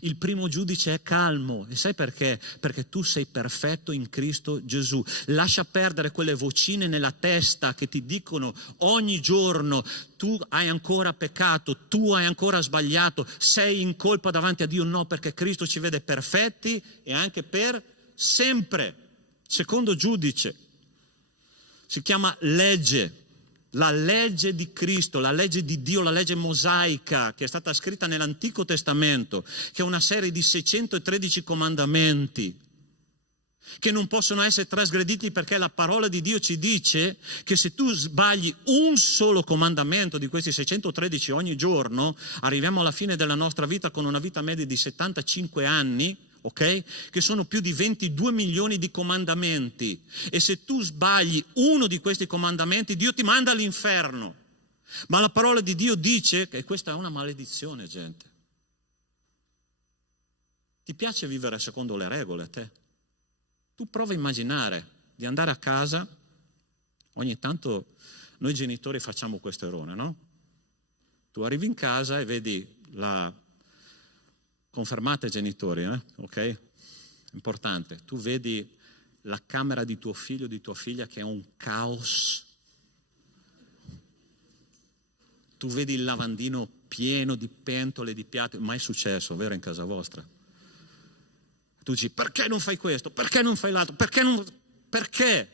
Il primo giudice è calmo e sai perché? Perché tu sei perfetto in Cristo Gesù. Lascia perdere quelle vocine nella testa che ti dicono ogni giorno: tu hai ancora peccato, tu hai ancora sbagliato, sei in colpa davanti a Dio. No, perché Cristo ci vede perfetti e anche per sempre. Secondo giudice si chiama legge. La legge di Cristo, la legge di Dio, la legge mosaica che è stata scritta nell'Antico Testamento, che è una serie di 613 comandamenti che non possono essere trasgrediti, perché la parola di Dio ci dice che se tu sbagli un solo comandamento di questi 613 ogni giorno, arriviamo alla fine della nostra vita con una vita media di 75 anni, ok? Che sono più di 22 milioni di comandamenti, e se tu sbagli uno di questi comandamenti Dio ti manda all'inferno. Ma la parola di Dio dice che questa è una maledizione, gente. Ti piace vivere secondo le regole a te? Tu prova a immaginare di andare a casa, ogni tanto noi genitori facciamo questo errore, no? Tu arrivi in casa e vedi confermate genitori, ok? Importante, tu vedi la camera di tuo figlio o di tua figlia che è un caos. Tu vedi il lavandino pieno di pentole, di piatti, mai successo, vero, in casa vostra? Tu dici, perché non fai questo? Perché non fai l'altro? Perché?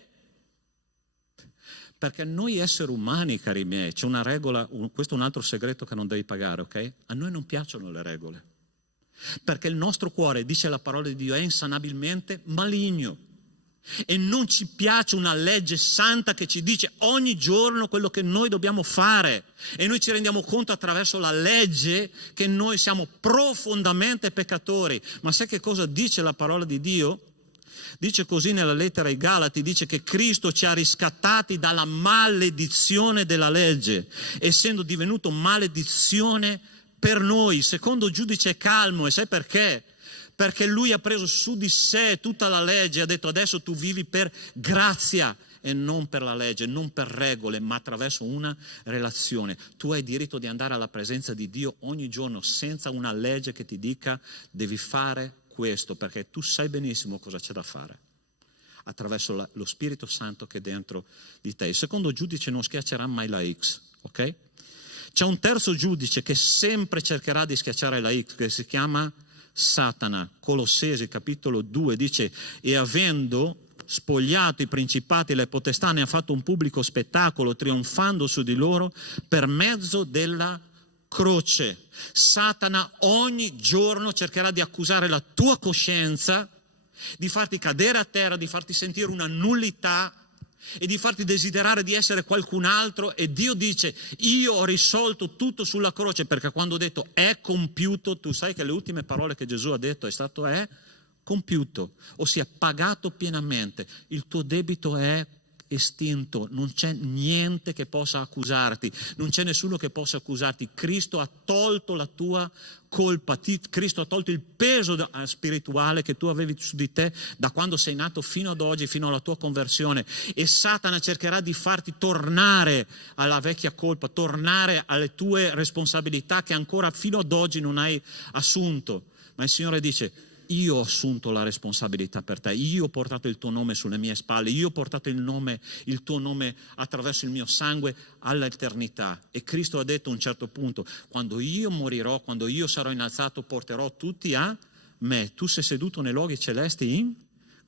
Perché noi esseri umani, cari miei, c'è una regola, questo è un altro segreto che non devi pagare, ok? A noi non piacciono le regole. Perché il nostro cuore, dice la parola di Dio, è insanabilmente maligno. E non ci piace una legge santa che ci dice ogni giorno quello che noi dobbiamo fare. E noi ci rendiamo conto attraverso la legge che noi siamo profondamente peccatori. Ma sai che cosa dice la parola di Dio? Dice così nella lettera ai Galati, dice che Cristo ci ha riscattati dalla maledizione della legge, essendo divenuto maledizione per noi. Secondo giudice calmo, e sai perché? Perché lui ha preso su di sé tutta la legge e ha detto adesso tu vivi per grazia e non per la legge, non per regole, ma attraverso una relazione. Tu hai diritto di andare alla presenza di Dio ogni giorno senza una legge che ti dica devi fare questo, perché tu sai benissimo cosa c'è da fare attraverso lo Spirito Santo che è dentro di te. Il secondo giudice non schiaccerà mai la X, ok? C'è un terzo giudice che sempre cercherà di schiacciare la X, che si chiama Satana. Colossesi capitolo 2 dice, e avendo spogliato i principati e le potestà ne ha fatto un pubblico spettacolo, trionfando su di loro per mezzo della croce. Satana ogni giorno cercherà di accusare la tua coscienza, di farti cadere a terra, di farti sentire una nullità e di farti desiderare di essere qualcun altro. E Dio dice, io ho risolto tutto sulla croce, perché quando ho detto è compiuto, tu sai che le ultime parole che Gesù ha detto è compiuto, ossia pagato pienamente, il tuo debito è estinto, non c'è niente che possa accusarti, non c'è nessuno che possa accusarti. Cristo ha tolto la tua colpa, Cristo ha tolto il peso spirituale che tu avevi su di te da quando sei nato fino ad oggi, fino alla tua conversione. E Satana cercherà di farti tornare alla vecchia colpa, tornare alle tue responsabilità che ancora fino ad oggi non hai assunto. Ma il Signore dice, io ho assunto la responsabilità per te, io ho portato il tuo nome sulle mie spalle, io ho portato il tuo nome attraverso il mio sangue all'eternità. E Cristo ha detto a un certo punto, quando io morirò, quando io sarò innalzato, porterò tutti a me. Tu sei seduto nei luoghi celesti in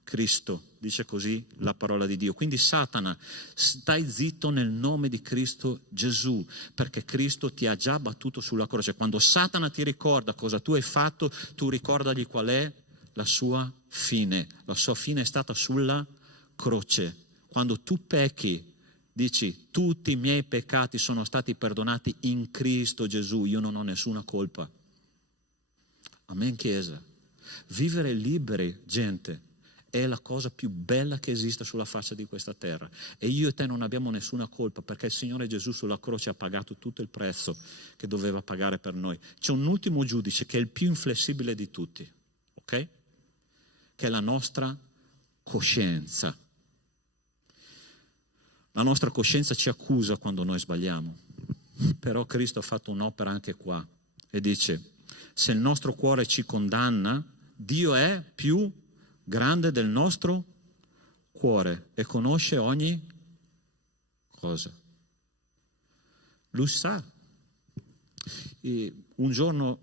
Cristo, dice così la parola di Dio. Quindi Satana, stai zitto nel nome di Cristo Gesù, perché Cristo ti ha già battuto sulla croce. Quando Satana ti ricorda cosa tu hai fatto, tu ricordagli qual è la sua fine. La sua fine è stata sulla croce. Quando tu pecchi, dici, tutti i miei peccati sono stati perdonati in Cristo Gesù, io non ho nessuna colpa. Amen, Chiesa. Vivere liberi, gente, è la cosa più bella che esista sulla faccia di questa terra. E io e te non abbiamo nessuna colpa, perché il Signore Gesù sulla croce ha pagato tutto il prezzo che doveva pagare per noi. C'è un ultimo giudice che è il più inflessibile di tutti, ok? Che è la nostra coscienza. La nostra coscienza ci accusa quando noi sbagliamo, però Cristo ha fatto un'opera anche qua e dice, se il nostro cuore ci condanna, Dio è più grande del nostro cuore e conosce ogni cosa. Lui sa. E un giorno,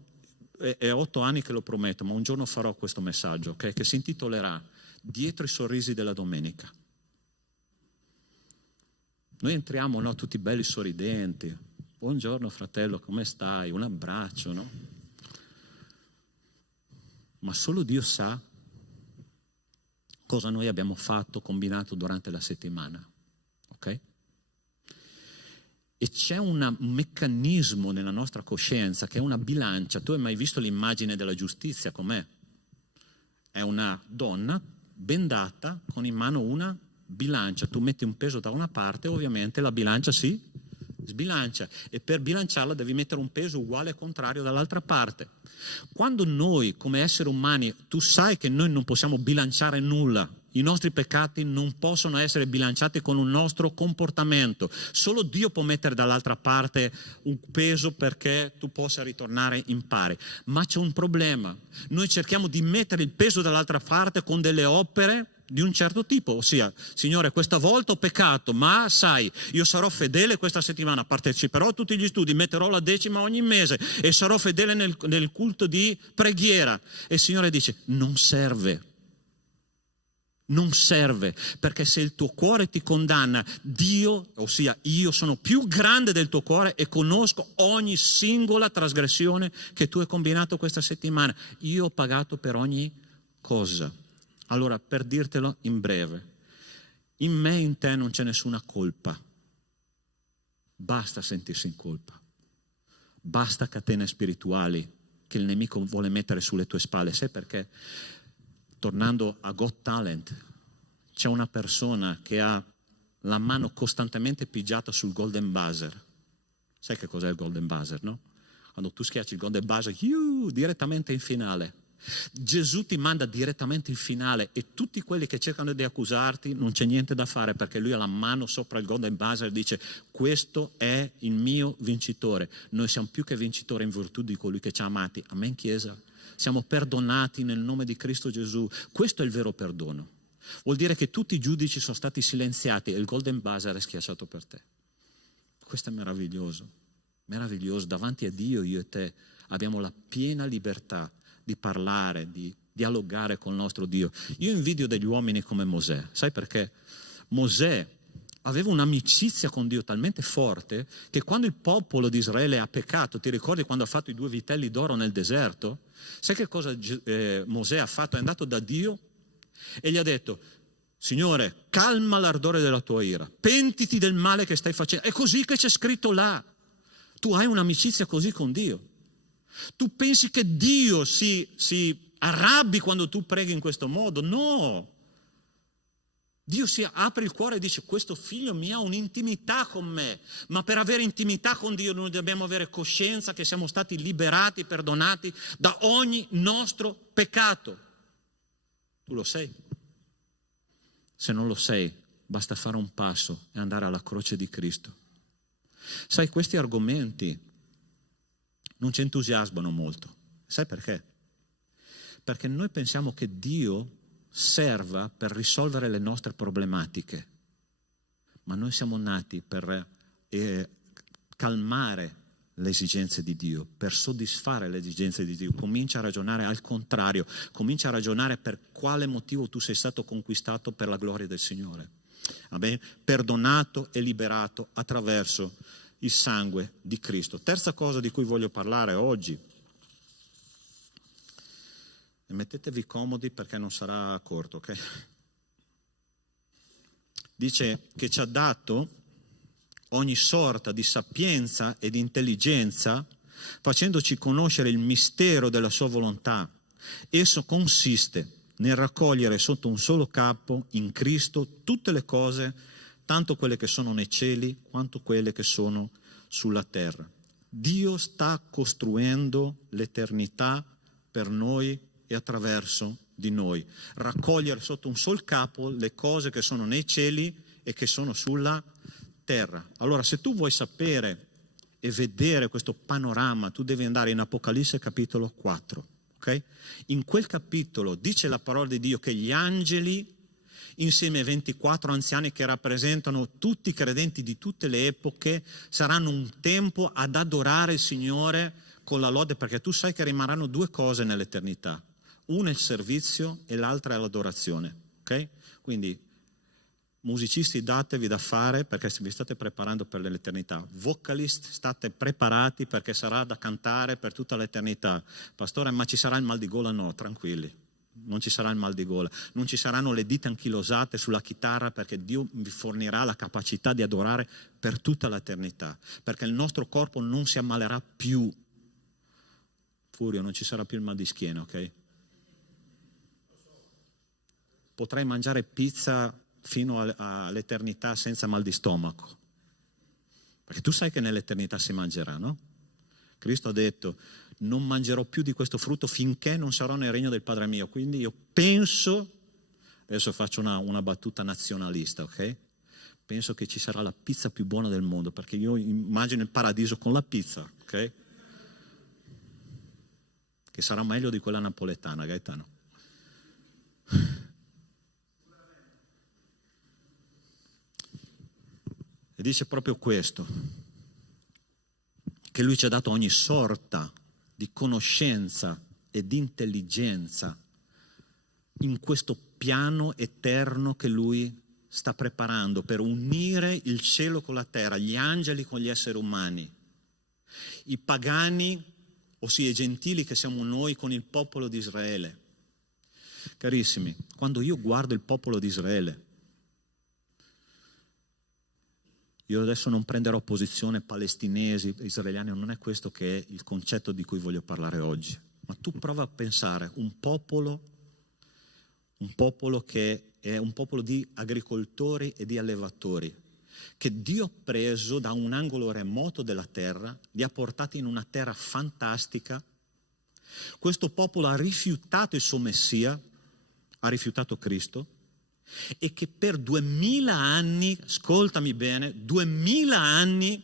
è 8 anni che lo prometto, ma un giorno farò questo messaggio, okay? Che si intitolerà Dietro i sorrisi della domenica. Noi entriamo, no, tutti belli sorridenti. Buongiorno fratello, come stai? Un abbraccio, no? Ma solo Dio sa cosa noi abbiamo fatto, combinato durante la settimana, ok? E c'è un meccanismo nella nostra coscienza che è una bilancia. Tu hai mai visto l'immagine della giustizia com'è? È una donna bendata con in mano una bilancia. Tu metti un peso da una parte, ovviamente la bilancia si sbilancia, e per bilanciarla devi mettere un peso uguale e contrario dall'altra parte. Quando noi come esseri umani, tu sai che noi non possiamo bilanciare nulla, i nostri peccati non possono essere bilanciati con un nostro comportamento, solo Dio può mettere dall'altra parte un peso perché tu possa ritornare in pari. Ma c'è un problema, noi cerchiamo di mettere il peso dall'altra parte con delle opere di un certo tipo, ossia, Signore, questa volta ho peccato, ma sai, io sarò fedele questa settimana, parteciperò a tutti gli studi, metterò la 10ª ogni mese e sarò fedele nel culto di preghiera. E il Signore dice, non serve, perché se il tuo cuore ti condanna, Dio, ossia io sono più grande del tuo cuore e conosco ogni singola trasgressione che tu hai combinato questa settimana. Io ho pagato per ogni cosa. Allora, per dirtelo in breve, in me e in te non c'è nessuna colpa. Basta sentirsi in colpa. Basta catene spirituali che il nemico vuole mettere sulle tue spalle. Sai perché? Tornando a Got Talent, c'è una persona che ha la mano costantemente pigiata sul golden buzzer. Sai che cos'è il golden buzzer, no? Quando tu schiacci il golden buzzer, direttamente in finale. Gesù ti manda direttamente in finale e tutti quelli che cercano di accusarti non c'è niente da fare, perché lui ha la mano sopra il golden buzzer e dice, questo è il mio vincitore. Noi siamo più che vincitori in virtù di colui che ci ha amati. Amen, Chiesa? Siamo perdonati nel nome di Cristo Gesù. Questo è il vero perdono. Vuol dire che tutti i giudici sono stati silenziati e il golden buzzer è schiacciato per te. Questo è meraviglioso. Meraviglioso. Davanti a Dio io e te abbiamo la piena libertà di parlare, di dialogare con il nostro Dio. Io invidio degli uomini come Mosè. Sai perché? Mosè aveva un'amicizia con Dio talmente forte che quando il popolo di Israele ha peccato, ti ricordi quando ha fatto i 2 vitelli d'oro nel deserto? Sai che cosa Mosè ha fatto? È andato da Dio e gli ha detto, Signore, calma l'ardore della tua ira, pentiti del male che stai facendo. È così che c'è scritto là. Tu hai un'amicizia così con Dio. Tu pensi che Dio si arrabbi quando tu preghi in questo modo? No! Dio si apre il cuore e dice, questo figlio mio ha un'intimità con me, ma per avere intimità con Dio noi dobbiamo avere coscienza che siamo stati liberati, perdonati da ogni nostro peccato. Tu lo sei? Se non lo sei, basta fare un passo e andare alla croce di Cristo. Sai, questi argomenti non ci entusiasmano molto. Sai perché? Perché noi pensiamo che Dio serva per risolvere le nostre problematiche, ma noi siamo nati per calmare le esigenze di Dio, per soddisfare le esigenze di Dio. Comincia a ragionare al contrario, comincia a ragionare per quale motivo tu sei stato conquistato per la gloria del Signore. Amen? Perdonato e liberato attraverso il sangue di Cristo. Terza cosa di cui voglio parlare oggi, e mettetevi comodi perché non sarà corto, ok? Dice che ci ha dato ogni sorta di sapienza ed intelligenza, facendoci conoscere il mistero della sua volontà. Esso consiste nel raccogliere sotto un solo capo, in Cristo, tutte le cose, tanto quelle che sono nei cieli quanto quelle che sono sulla terra. Dio sta costruendo l'eternità per noi e attraverso di noi. Raccogliere sotto un sol capo le cose che sono nei cieli e che sono sulla terra. Allora, se tu vuoi sapere e vedere questo panorama, tu devi andare in Apocalisse capitolo 4. Okay? In quel capitolo dice la parola di Dio che gli angeli, insieme ai 24 anziani che rappresentano tutti i credenti di tutte le epoche, saranno un tempo ad adorare il Signore con la lode, perché tu sai che rimarranno 2 cose nell'eternità. Una è il servizio e l'altra è l'adorazione. Okay? Quindi musicisti, datevi da fare perché vi state preparando per l'eternità. Vocalist, state preparati perché sarà da cantare per tutta l'eternità. Pastore, ma ci sarà il mal di gola? No, tranquilli. Non ci sarà il mal di gola, non ci saranno le dita anchilosate sulla chitarra, perché Dio vi fornirà la capacità di adorare per tutta l'eternità, perché il nostro corpo non si ammalerà più. Furio, non ci sarà più il mal di schiena, ok? Potrai mangiare pizza fino all'eternità senza mal di stomaco, Perché tu sai che nell'eternità si mangerà, no? Cristo ha detto: non mangerò più di questo frutto finché non sarò nel regno del Padre mio. Quindi io penso, adesso faccio una battuta nazionalista, ok? Penso che ci sarà la pizza più buona del mondo, perché io immagino il paradiso con la pizza, ok? Che sarà meglio di quella napoletana, Gaetano. E dice proprio questo, che lui ci ha dato ogni sorta di conoscenza e di intelligenza in questo piano eterno che lui sta preparando per unire il cielo con la terra, gli angeli con gli esseri umani, i pagani, ossia i gentili che siamo noi, con il popolo di Israele. Carissimi, quando io guardo il popolo di Israele, io adesso non prenderò posizione palestinesi, israeliani, non è questo che è il concetto di cui voglio parlare oggi, ma tu prova a pensare un popolo che è un popolo di agricoltori e di allevatori, che Dio ha preso da un angolo remoto della terra, li ha portati in una terra fantastica. Questo popolo ha rifiutato il suo Messia, ha rifiutato Cristo, e che per 2000 anni, ascoltami bene, 2000 anni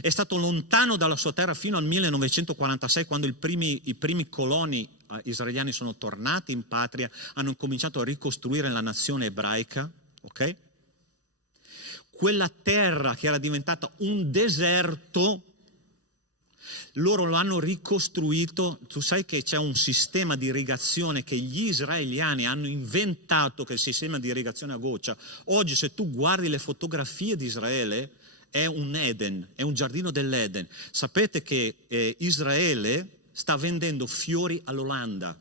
è stato lontano dalla sua terra fino al 1946, quando i primi coloni israeliani sono tornati in patria, hanno cominciato a ricostruire la nazione ebraica, ok? Quella terra che era diventata un deserto, loro lo hanno ricostruito. Tu sai che c'è un sistema di irrigazione che gli israeliani hanno inventato, che è il sistema di irrigazione a goccia. Oggi, se tu guardi le fotografie di Israele, è un Eden, è un giardino dell'Eden. Sapete che Israele sta vendendo fiori all'Olanda.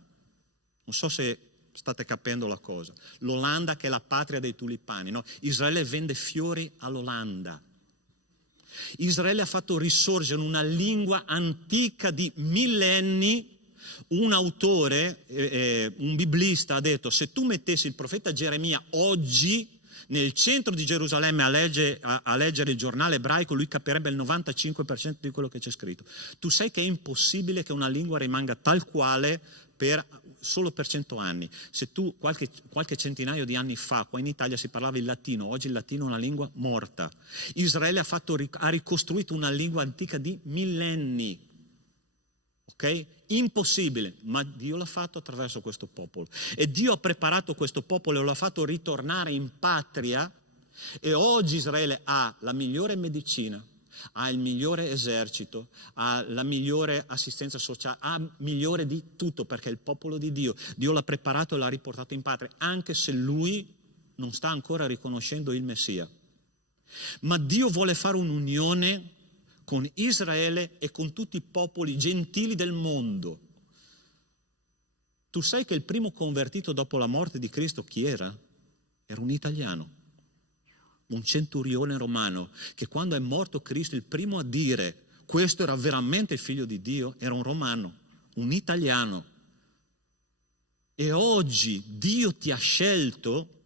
Non so se state capendo la cosa. L'Olanda, che è la patria dei tulipani, no? Israele vende fiori all'Olanda. Israele ha fatto risorgere una lingua antica di millenni. Un autore, un biblista, ha detto: se tu mettessi il profeta Geremia oggi nel centro di Gerusalemme a leggere il giornale ebraico, lui capirebbe il 95% di quello che c'è scritto. Tu sai che è impossibile che una lingua rimanga tal quale solo per 100 anni. Se tu qualche centinaio di anni fa qua in Italia si parlava il latino, oggi il latino è una lingua morta. Israele ha ricostruito una lingua antica di millenni, ok? Impossibile, ma Dio l'ha fatto attraverso questo popolo, e Dio ha preparato questo popolo e lo ha fatto ritornare in patria, e oggi Israele ha la migliore medicina, ha il migliore esercito, ha la migliore assistenza sociale, ha migliore di tutto, perché è il popolo di Dio. Dio l'ha preparato e l'ha riportato in patria, anche se lui non sta ancora riconoscendo il Messia. Ma Dio vuole fare un'unione con Israele e con tutti i popoli gentili del mondo. Tu sai che il primo convertito dopo la morte di Cristo chi era? Era un italiano, un centurione romano, che quando è morto Cristo il primo a dire questo era veramente il figlio di Dio era un romano, un italiano. E oggi Dio ti ha scelto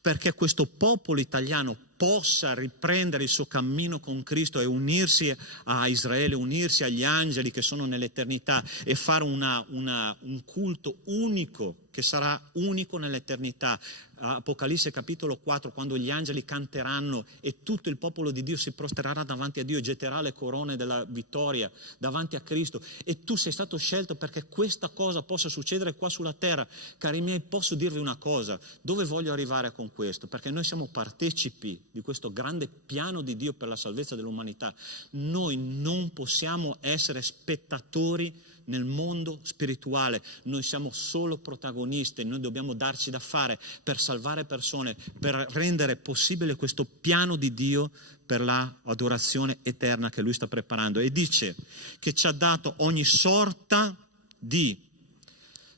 perché questo popolo italiano possa riprendere il suo cammino con Cristo e unirsi a Israele, unirsi agli angeli che sono nell'eternità, e fare un culto unico, che sarà unico nell'eternità. Apocalisse capitolo 4, quando gli angeli canteranno e tutto il popolo di Dio si prostrerà davanti a Dio e getterà le corone della vittoria davanti a Cristo. E tu sei stato scelto perché questa cosa possa succedere qua sulla terra. Cari miei, posso dirvi una cosa: dove voglio arrivare con questo? Perché noi siamo partecipi di questo grande piano di Dio per la salvezza dell'umanità. Noi non possiamo essere spettatori nel mondo spirituale, noi siamo solo protagonisti. Noi dobbiamo darci da fare per salvare persone, per rendere possibile questo piano di Dio per la adorazione eterna che Lui sta preparando. E dice che ci ha dato ogni sorta di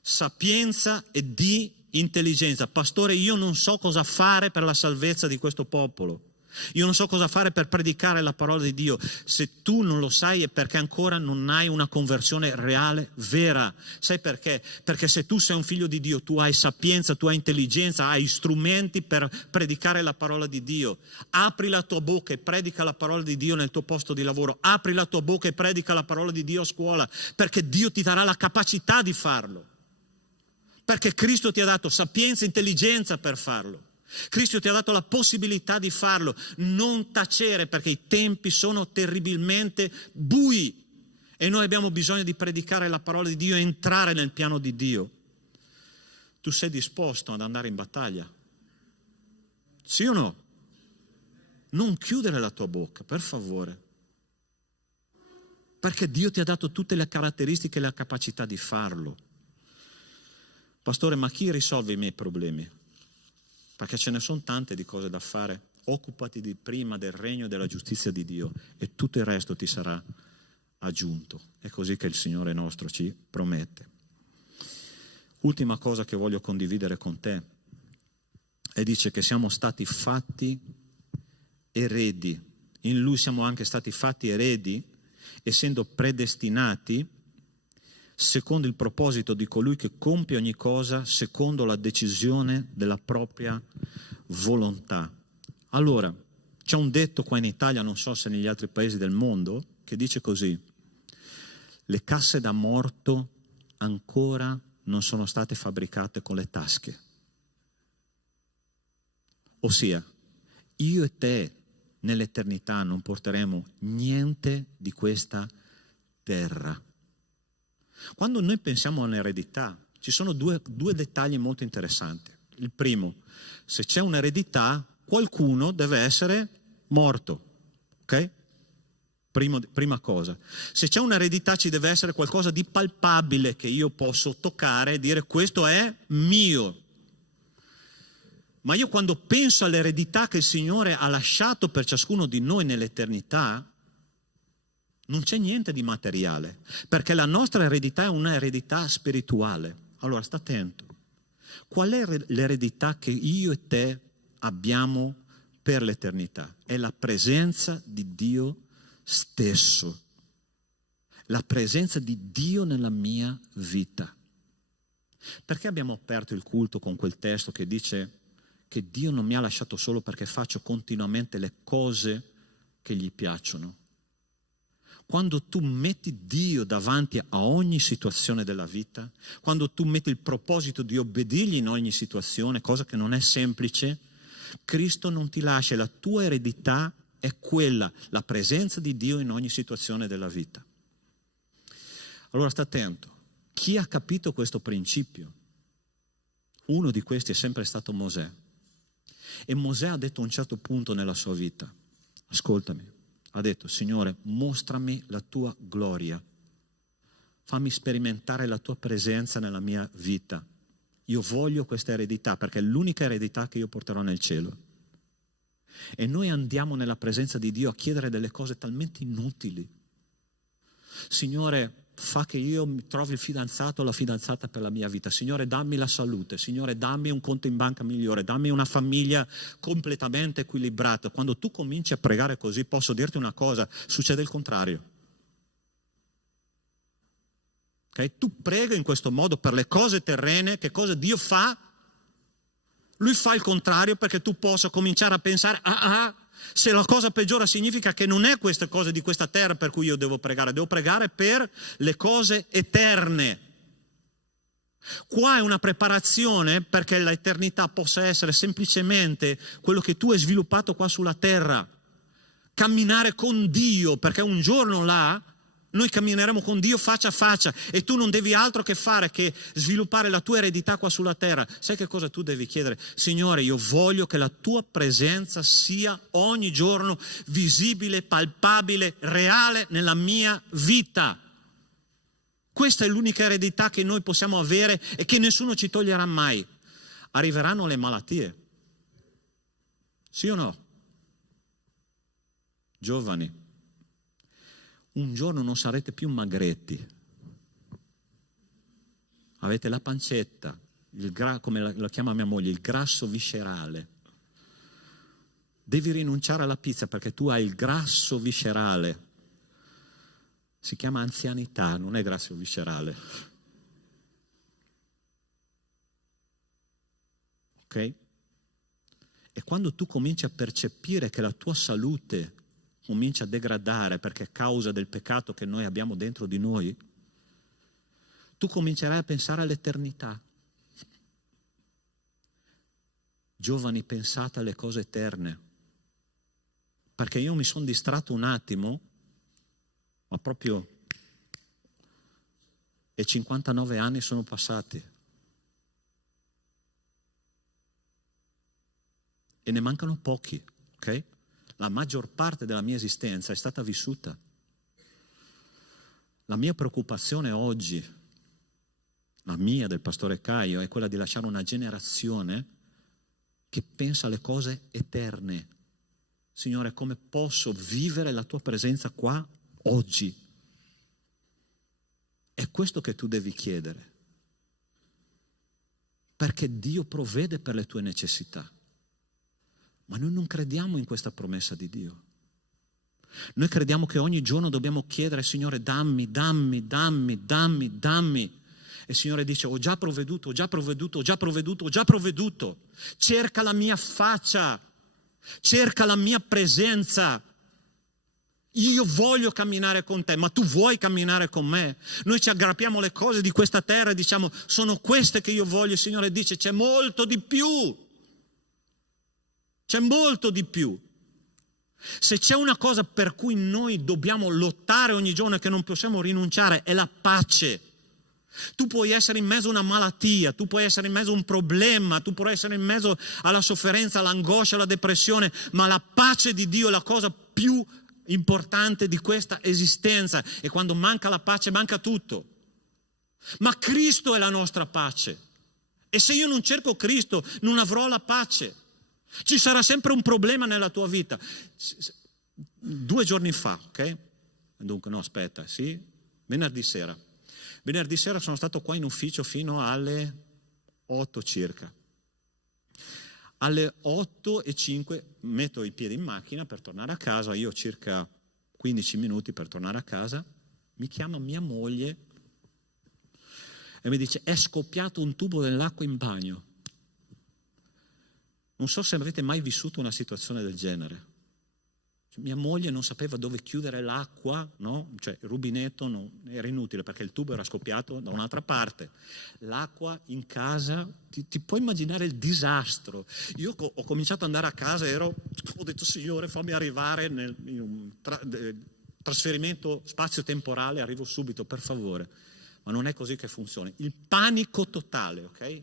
sapienza e di intelligenza. Pastore, io non so cosa fare per la salvezza di questo popolo. Io non so cosa fare per predicare la parola di Dio. Se tu non lo sai è perché ancora non hai una conversione reale, vera. Sai perché? Perché se tu sei un figlio di Dio, tu hai sapienza, tu hai intelligenza, hai strumenti per predicare la parola di Dio. Apri la tua bocca e predica la parola di Dio nel tuo posto di lavoro. Apri la tua bocca e predica la parola di Dio a scuola, perché Dio ti darà la capacità di farlo. Perché Cristo ti ha dato sapienza e intelligenza per farlo. Cristo ti ha dato la possibilità di farlo. Non tacere, perché i tempi sono terribilmente bui e noi abbiamo bisogno di predicare la parola di Dio e entrare nel piano di Dio. Tu sei disposto ad andare in battaglia? Sì o no? Non chiudere la tua bocca, per favore. Perché Dio ti ha dato tutte le caratteristiche e la capacità di farlo. Pastore, ma chi risolve i miei problemi? Perché ce ne sono tante di cose da fare. Occupati di prima del regno e della giustizia di Dio e tutto il resto ti sarà aggiunto. È così che il Signore nostro ci promette. Ultima cosa che voglio condividere con te. E dice che siamo stati fatti eredi. In Lui siamo anche stati fatti eredi, essendo predestinati secondo il proposito di colui che compie ogni cosa secondo la decisione della propria volontà. Allora, c'è un detto qua in Italia, non so se negli altri paesi del mondo, che dice così: le casse da morto ancora non sono state fabbricate con le tasche. Ossia, io e te nell'eternità non porteremo niente di questa terra. Quando noi pensiamo all'eredità, ci sono due dettagli molto interessanti. Il primo, se c'è un'eredità, qualcuno deve essere morto, ok? Prima cosa. Se c'è un'eredità ci deve essere qualcosa di palpabile che io posso toccare e dire questo è mio. Ma io quando penso all'eredità che il Signore ha lasciato per ciascuno di noi nell'eternità, non c'è niente di materiale, perché la nostra eredità è una eredità spirituale. Allora, sta attento. Qual è l'eredità che io e te abbiamo per l'eternità? È la presenza di Dio stesso. La presenza di Dio nella mia vita. Perché abbiamo aperto il culto con quel testo che dice che Dio non mi ha lasciato solo perché faccio continuamente le cose che gli piacciono? Quando tu metti Dio davanti a ogni situazione della vita, quando tu metti il proposito di obbedirgli in ogni situazione, cosa che non è semplice, Cristo non ti lascia, la tua eredità è quella, la presenza di Dio in ogni situazione della vita. Allora sta attento, chi ha capito questo principio? Uno di questi è sempre stato Mosè. E Mosè ha detto a un certo punto nella sua vita, ascoltami, ha detto: Signore, mostrami la tua gloria, fammi sperimentare la tua presenza nella mia vita. Io voglio questa eredità perché è l'unica eredità che io porterò nel cielo. E noi andiamo nella presenza di Dio a chiedere delle cose talmente inutili. Signore, fa che io mi trovi il fidanzato o la fidanzata per la mia vita. Signore, dammi la salute. Signore, dammi un conto in banca migliore. Dammi una famiglia completamente equilibrata. Quando tu cominci a pregare così, posso dirti una cosa, succede il contrario. Okay? Tu prega in questo modo per le cose terrene, che cosa Dio fa? Lui fa il contrario perché tu possa cominciare a pensare, se la cosa peggiora significa che non è queste cose di questa terra per cui io devo pregare per le cose eterne. Qua è una preparazione perché l'eternità possa essere semplicemente quello che tu hai sviluppato qua sulla terra. Camminare con Dio, perché un giorno là noi cammineremo con Dio faccia a faccia e tu non devi altro che fare che sviluppare la tua eredità qua sulla terra. Sai che cosa tu devi chiedere? Signore, io voglio che la tua presenza sia ogni giorno visibile, palpabile, reale nella mia vita. Questa è l'unica eredità che noi possiamo avere e che nessuno ci toglierà mai. Arriveranno le malattie. Sì o no? Giovani, un giorno non sarete più magretti, avete la pancetta, come la chiama mia moglie, il grasso viscerale. devi rinunciare alla pizza perché tu hai il grasso viscerale. Si chiama anzianità, non è grasso viscerale. Ok? E quando tu cominci a percepire che la tua salute comincia a degradare perché è causa del peccato che noi abbiamo dentro di noi, tu comincerai a pensare all'eternità. Giovani, pensate alle cose eterne. Perché io mi sono distratto un attimo, ma proprio, e 59 anni sono passati. E ne mancano pochi, ok? La maggior parte della mia esistenza è stata vissuta. La mia preoccupazione oggi, la mia, del pastore Caio, è quella di lasciare una generazione che pensa alle cose eterne. Signore, come posso vivere la tua presenza qua oggi? È questo che tu devi chiedere. Perché Dio provvede per le tue necessità. Ma noi non crediamo in questa promessa di Dio. Noi crediamo che ogni giorno dobbiamo chiedere, Signore, dammi, dammi, dammi, dammi, dammi. E il Signore dice, ho già provveduto, ho già provveduto, ho già provveduto, ho già provveduto. Cerca la mia faccia, cerca la mia presenza. Io voglio camminare con te, ma tu vuoi camminare con me? Noi ci aggrappiamo alle cose di questa terra e diciamo, sono queste che io voglio. Il Signore dice, c'è molto di più. C'è molto di più. Se c'è una cosa per cui noi dobbiamo lottare ogni giorno e che non possiamo rinunciare, è la pace. Tu puoi essere in mezzo a una malattia, tu puoi essere in mezzo a un problema, tu puoi essere in mezzo alla sofferenza, all'angoscia, alla depressione, ma la pace di Dio è la cosa più importante di questa esistenza. E quando manca la pace, manca tutto. Ma Cristo è la nostra pace. E se io non cerco Cristo, non avrò la pace. Ci sarà sempre un problema nella tua vita. 2 giorni fa, ok? Dunque, no, aspetta, sì? Venerdì sera sono stato qua in ufficio fino alle 8 circa. Alle 8:05 metto i piedi in macchina per tornare a casa, io ho circa 15 minuti per tornare a casa, mi chiama mia moglie e mi dice, è scoppiato un tubo dell'acqua in bagno. Non so se avete mai vissuto una situazione del genere. Mia moglie non sapeva dove chiudere l'acqua, no? Cioè il rubinetto era inutile perché il tubo era scoppiato da un'altra parte. L'acqua in casa, ti puoi immaginare il disastro. Io ho cominciato ad andare a casa e ho detto, Signore, fammi arrivare in un trasferimento spazio-temporale, arrivo subito, per favore. Ma non è così che funziona. Il panico totale, ok?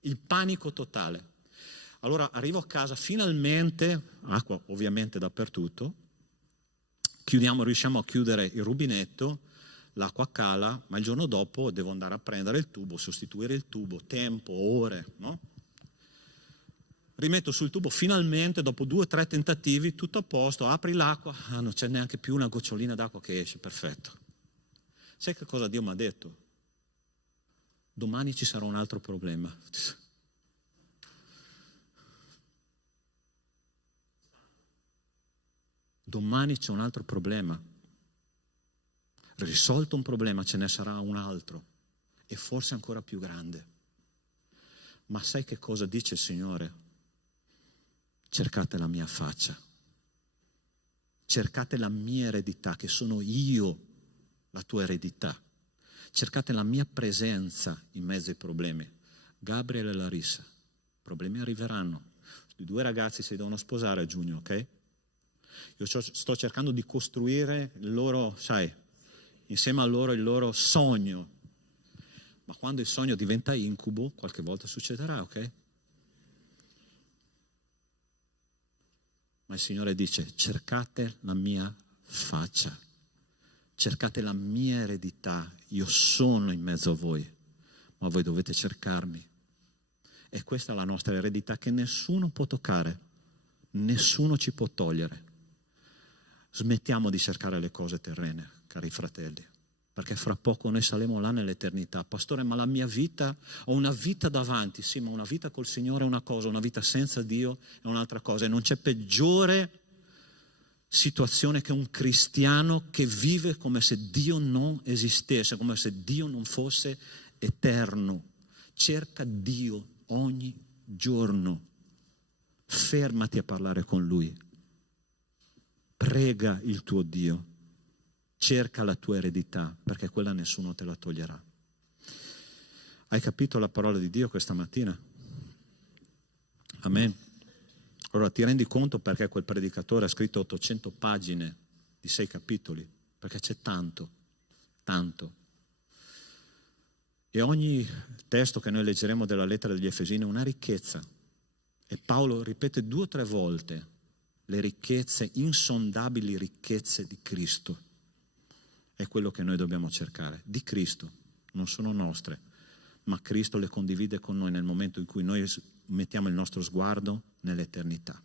Il panico totale. Allora arrivo a casa, finalmente, acqua ovviamente dappertutto, riusciamo a chiudere il rubinetto, l'acqua cala, ma il giorno dopo devo andare a prendere il tubo, sostituire il tubo, tempo, ore, no? Rimetto sul tubo, finalmente dopo 2 o 3 tentativi, tutto a posto, apri l'acqua, non c'è neanche più una gocciolina d'acqua che esce, perfetto. Sai che cosa Dio mi ha detto? Domani ci sarà un altro problema. Domani c'è un altro problema. Risolto un problema, ce ne sarà un altro. E forse ancora più grande. Ma sai che cosa dice il Signore? Cercate la mia faccia. Cercate la mia eredità, che sono io la tua eredità. Cercate la mia presenza in mezzo ai problemi. Gabriele e Larissa, i problemi arriveranno. I 2 ragazzi si devono sposare a giugno, ok? Io sto cercando di costruire il loro, insieme a loro il loro sogno. Ma quando il sogno diventa incubo, qualche volta succederà, ok? Ma il Signore dice, cercate la mia faccia, cercate la mia eredità, io sono in mezzo a voi, ma voi dovete cercarmi. E questa è la nostra eredità che nessuno può toccare, nessuno ci può togliere. Smettiamo di cercare le cose terrene, cari fratelli. perché fra poco noi saremo là nell'eternità. Pastore, ma la mia vita, ho una vita davanti. Sì, ma una vita col Signore è una cosa, una vita senza Dio è un'altra cosa. E non c'è peggiore situazione che un cristiano che vive come se Dio non esistesse, come se Dio non fosse eterno. Cerca Dio ogni giorno. Fermati a parlare con Lui. Prega il tuo Dio. Cerca la tua eredità, perché quella nessuno te la toglierà. Hai capito la parola di Dio questa mattina? Amen. Allora ti rendi conto perché quel predicatore ha scritto 800 pagine di 6 capitoli? Perché c'è tanto, tanto. E ogni testo che noi leggeremo della lettera degli Efesini è una ricchezza. E Paolo ripete 2 o 3 volte le ricchezze, insondabili ricchezze di Cristo. È quello che noi dobbiamo cercare, di Cristo, non sono nostre, ma Cristo le condivide con noi nel momento in cui noi mettiamo il nostro sguardo nell'eternità.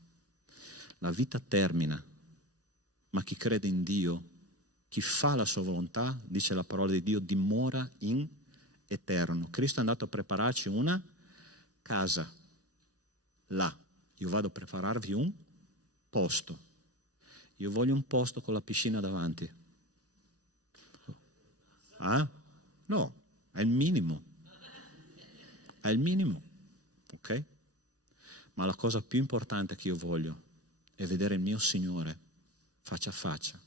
La vita termina, ma chi crede in Dio, chi fa la sua volontà, dice la parola di Dio, dimora in eterno. Cristo è andato a prepararci una casa, là. Io vado a prepararvi un posto. Io voglio un posto con la piscina davanti. Ah? No, è il minimo. È il minimo, ok? Ma la cosa più importante che io voglio è vedere il mio Signore faccia a faccia,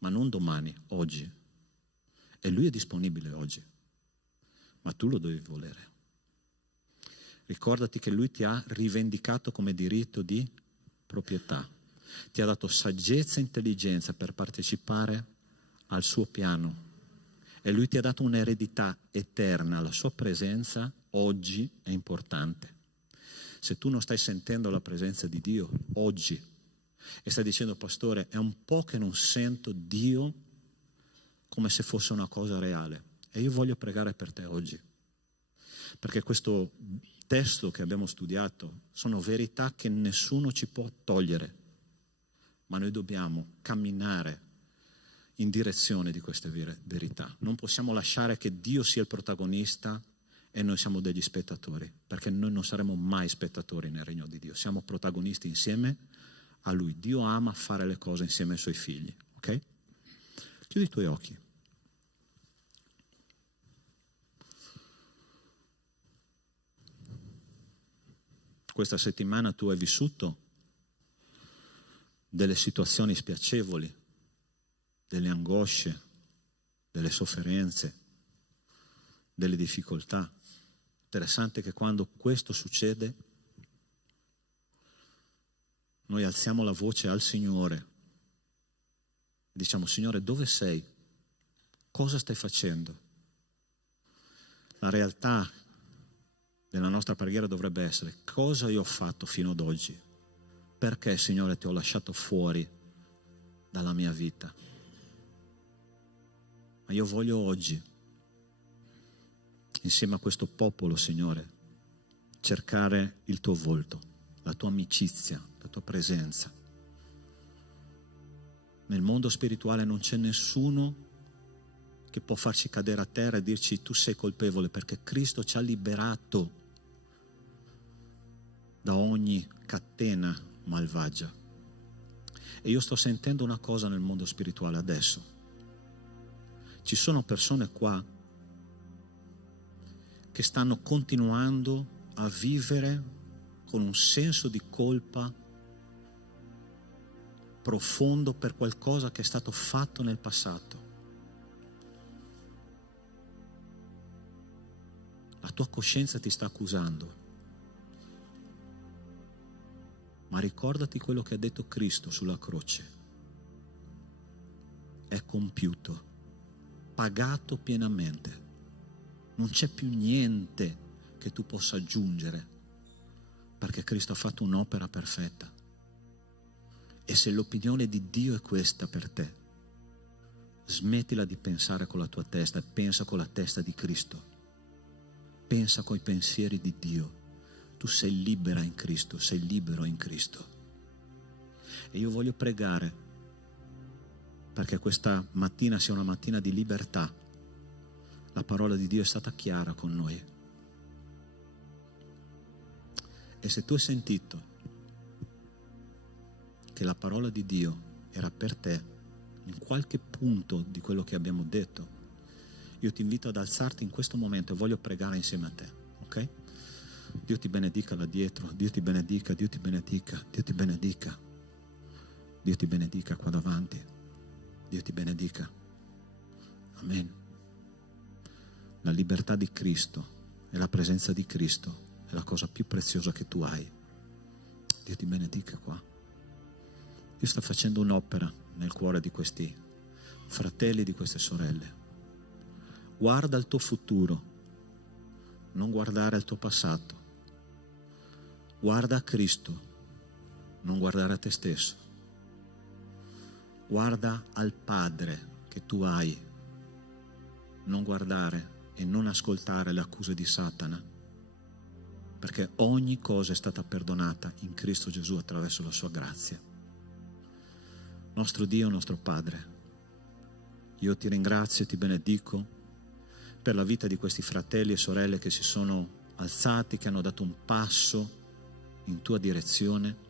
ma non domani, oggi. E Lui è disponibile oggi, ma tu lo devi volere. Ricordati che Lui ti ha rivendicato come diritto di proprietà, ti ha dato saggezza e intelligenza per partecipare al suo piano. E Lui ti ha dato un'eredità eterna, la sua presenza oggi è importante. Se tu non stai sentendo la presenza di Dio oggi e stai dicendo, pastore, è un po' che non sento Dio come se fosse una cosa reale, e io voglio pregare per te oggi, perché questo testo che abbiamo studiato sono verità che nessuno ci può togliere, ma noi dobbiamo camminare in direzione di queste verità. Non possiamo lasciare che Dio sia il protagonista e noi siamo degli spettatori, perché noi non saremo mai spettatori nel regno di Dio, siamo protagonisti insieme a Lui. Dio ama fare le cose insieme ai Suoi figli, ok? Chiudi i tuoi occhi. Questa settimana tu hai vissuto delle situazioni spiacevoli, delle angosce, delle sofferenze, delle difficoltà. Interessante che quando questo succede, noi alziamo la voce al Signore e diciamo, Signore, dove sei? Cosa stai facendo? La realtà della nostra preghiera dovrebbe essere, cosa io ho fatto fino ad oggi? Perché, Signore, ti ho lasciato fuori dalla mia vita? Ma io voglio oggi, insieme a questo popolo, Signore, cercare il tuo volto, la tua amicizia, la tua presenza. Nel mondo spirituale non c'è nessuno che può farci cadere a terra e dirci tu sei colpevole, perché Cristo ci ha liberato da ogni catena malvagia. E io sto sentendo una cosa nel mondo spirituale adesso. Ci sono persone qua che stanno continuando a vivere con un senso di colpa profondo per qualcosa che è stato fatto nel passato. La tua coscienza ti sta accusando, ma ricordati quello che ha detto Cristo sulla croce. È compiuto, pagato pienamente. Non c'è più niente che tu possa aggiungere, perché Cristo ha fatto un'opera perfetta. E se l'opinione di Dio è questa per te, smettila di pensare con la tua testa e pensa con la testa di Cristo. Pensa coi pensieri di Dio. Tu sei libera in Cristo, sei libero in Cristo. E io voglio pregare perché questa mattina sia una mattina di libertà. La parola di Dio è stata chiara con noi. E se tu hai sentito che la parola di Dio era per te in qualche punto di quello che abbiamo detto, io ti invito ad alzarti in questo momento e voglio pregare insieme a te, ok? Dio ti benedica là dietro, Dio ti benedica, Dio ti benedica, Dio ti benedica, Dio ti benedica qua davanti, Dio ti benedica. Amen. La libertà di Cristo e la presenza di Cristo è la cosa più preziosa che tu hai. Dio ti benedica qua. Dio sta facendo un'opera nel cuore di questi fratelli e di queste sorelle. Guarda il tuo futuro, non guardare al tuo passato. Guarda a Cristo, non guardare a te stesso. Guarda al Padre che tu hai, non guardare e non ascoltare le accuse di Satana, perché ogni cosa è stata perdonata in Cristo Gesù attraverso la sua grazia. Nostro Dio, nostro Padre, io ti ringrazio e ti benedico per la vita di questi fratelli e sorelle che si sono alzati, che hanno dato un passo in tua direzione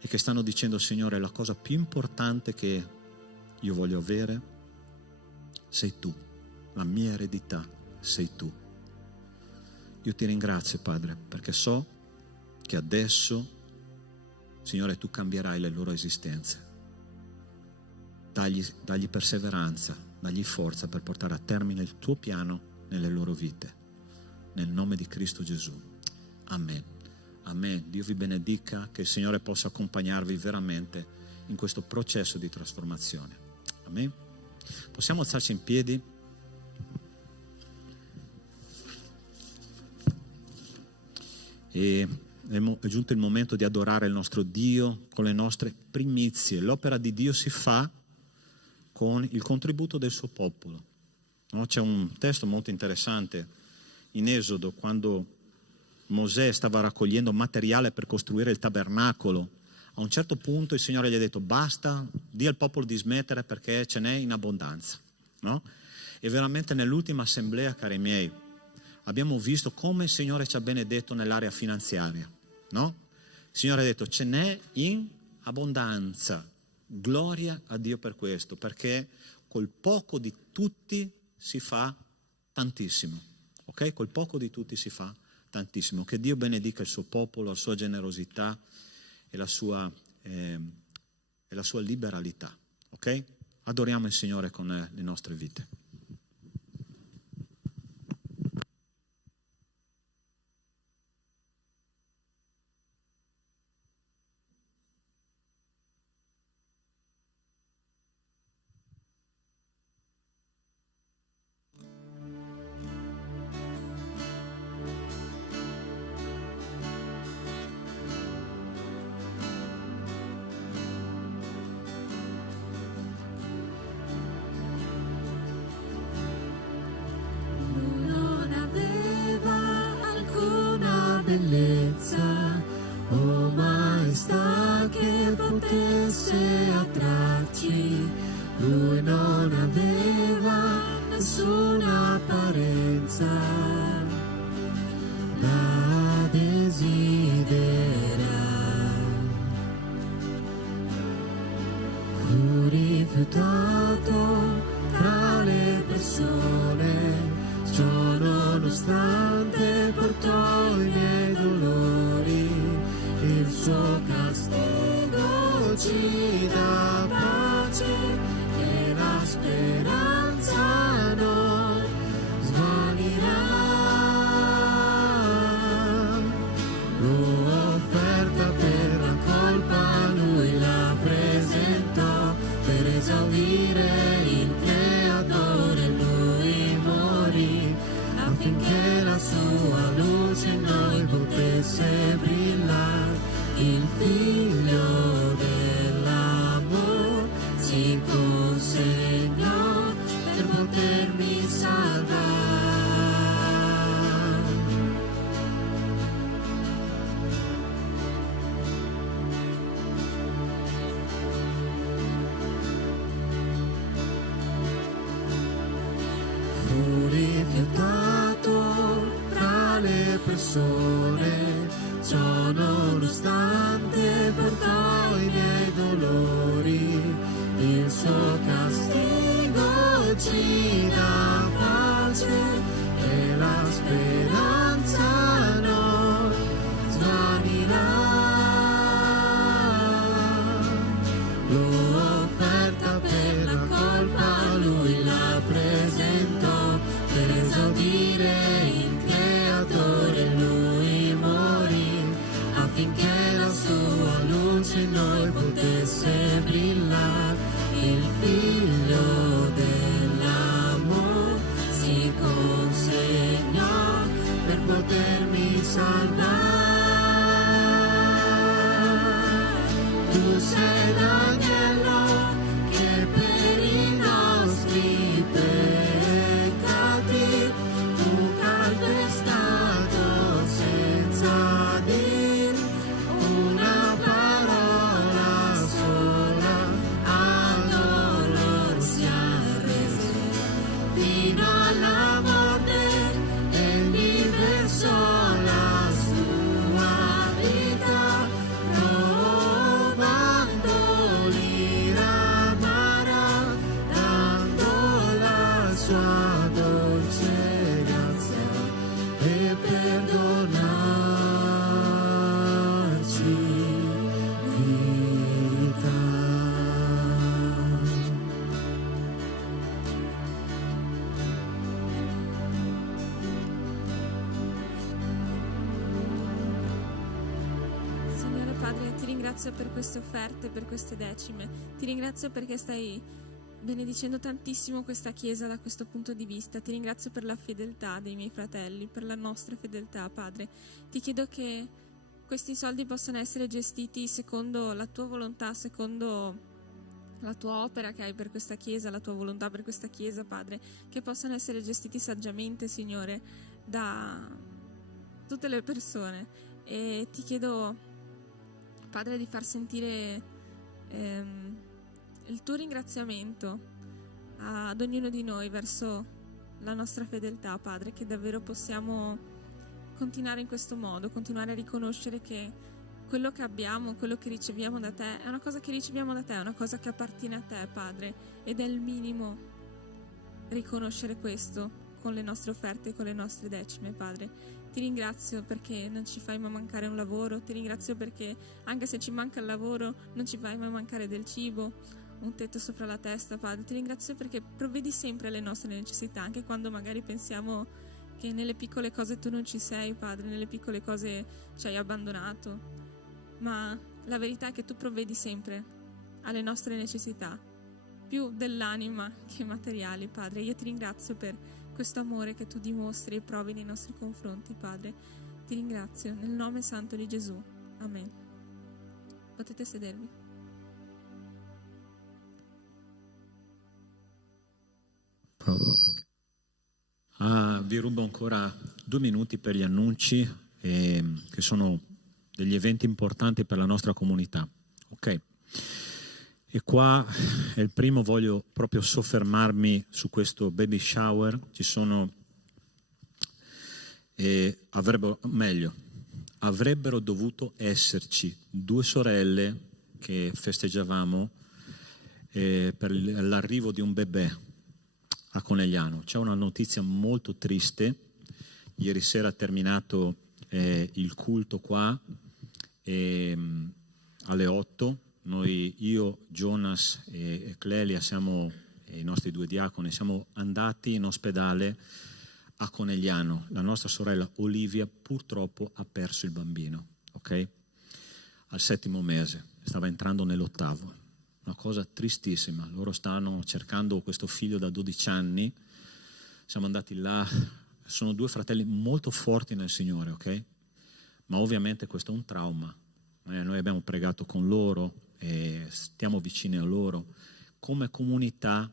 e che stanno dicendo: Signore, la cosa più importante che io voglio avere sei tu, la mia eredità sei tu. Io ti ringrazio, Padre, perché so che adesso, Signore, tu cambierai le loro esistenze. Dagli perseveranza, dagli forza per portare a termine il tuo piano nelle loro vite. Nel nome di Cristo Gesù. Amen. Amen. Dio vi benedica, che il Signore possa accompagnarvi veramente in questo processo di trasformazione. Amen. Possiamo alzarci in piedi? E è giunto il momento di adorare il nostro Dio con le nostre primizie. L'opera di Dio si fa con il contributo del suo popolo. No? C'è un testo molto interessante in Esodo, quando Mosè stava raccogliendo materiale per costruire il tabernacolo. A un certo punto il Signore gli ha detto: basta, di al popolo di smettere perché ce n'è in abbondanza. No? E veramente nell'ultima assemblea, cari miei, abbiamo visto come il Signore ci ha benedetto nell'area finanziaria. No? Il Signore ha detto: ce n'è in abbondanza. Gloria a Dio per questo, perché col poco di tutti si fa tantissimo. Ok? Col poco di tutti si fa tantissimo. Che Dio benedica il suo popolo, la sua generosità e la sua liberalità. Ok? Adoriamo il Signore con le nostre vite. Bellezza, oh maestà che potesse attrarci, lui non aveva nessuna apparenza da desiderare, fu rifiutato tra le persone, ciò nonostante portò i miei dolori, il suo castigo ci dà pace e la speranza non svanirà. L'offerta per la colpa lui la presentò, per esaudire il creatore lui morì, affinché la sua luce in noi potesse brillare. Il figlio dell'amor si consegnò poi potesse brillare il figlio dell'amore, si consegnò per potermi salvare. Tu sei l'agnello che per i nostri peccati tu calpestato senza dir una parola sola, al dolor si arrese fino alla morte, egli versò la sua vita, provando l'ira amara, dando la sua dolce grazia e perdonarci vita. Signore Padre, ti ringrazio per queste offerte, per queste decime. Ti ringrazio perché stai benedicendo tantissimo questa Chiesa da questo punto di vista. Ti ringrazio per la fedeltà dei miei fratelli, per la nostra fedeltà, Padre. Ti chiedo che questi soldi possano essere gestiti secondo la tua volontà, secondo la tua opera che hai per questa Chiesa, la tua volontà per questa Chiesa, Padre, che possano essere gestiti saggiamente, Signore, da tutte le persone. E ti chiedo, Padre, di far sentire il tuo ringraziamento ad ognuno di noi verso la nostra fedeltà, Padre, che davvero possiamo continuare in questo modo, continuare a riconoscere che quello che abbiamo, quello che riceviamo da te, è una cosa che riceviamo da te, è una cosa che appartiene a te, Padre, ed è il minimo riconoscere questo con le nostre offerte e con le nostre decime, Padre. Ti ringrazio perché non ci fai mai mancare un lavoro, ti ringrazio perché anche se ci manca il lavoro non ci fai mai mancare del cibo, un tetto sopra la testa, Padre. Ti ringrazio perché provvedi sempre alle nostre necessità, anche quando magari pensiamo che nelle piccole cose tu non ci sei, Padre, nelle piccole cose ci hai abbandonato, ma la verità è che tu provvedi sempre alle nostre necessità, più dell'anima che materiali, Padre. Io ti ringrazio per questo amore che tu dimostri e provi nei nostri confronti, Padre. Ti ringrazio nel nome santo di Gesù. Amen. Potete sedervi. Vi rubo ancora 2 minuti per gli annunci che sono degli eventi importanti per la nostra comunità. Ok? E qua è il primo, voglio proprio soffermarmi su questo baby shower. Ci sono, avrebbero dovuto esserci 2 sorelle che festeggiavamo per l'arrivo di un bebè a Conegliano. C'è una notizia molto triste. Ieri sera è terminato il culto qua alle 8. Io, Jonas e Clelia, i nostri 2 diaconi, siamo andati in ospedale a Conegliano. La nostra sorella Olivia purtroppo ha perso il bambino, ok? Al 7° mese, stava entrando nell'8º. Una cosa tristissima. Loro stanno cercando questo figlio da 12 anni. Siamo andati là. Sono 2 fratelli molto forti nel Signore, ok? Ma ovviamente questo è un trauma. Noi abbiamo pregato con loro e stiamo vicini a loro. Come comunità,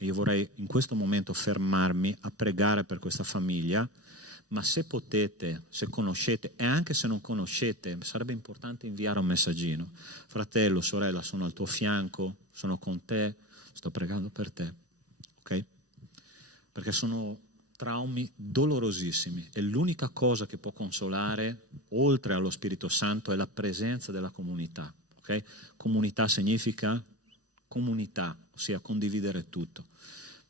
io vorrei in questo momento fermarmi a pregare per questa famiglia, ma se potete, se conoscete e anche se non conoscete, sarebbe importante inviare un messaggino. Fratello, sorella, sono al tuo fianco, sono con te, sto pregando per te, ok? Perché sono traumi dolorosissimi e l'unica cosa che può consolare, oltre allo Spirito Santo, è la presenza della comunità, ok? Comunità significa comunità, ossia condividere tutto.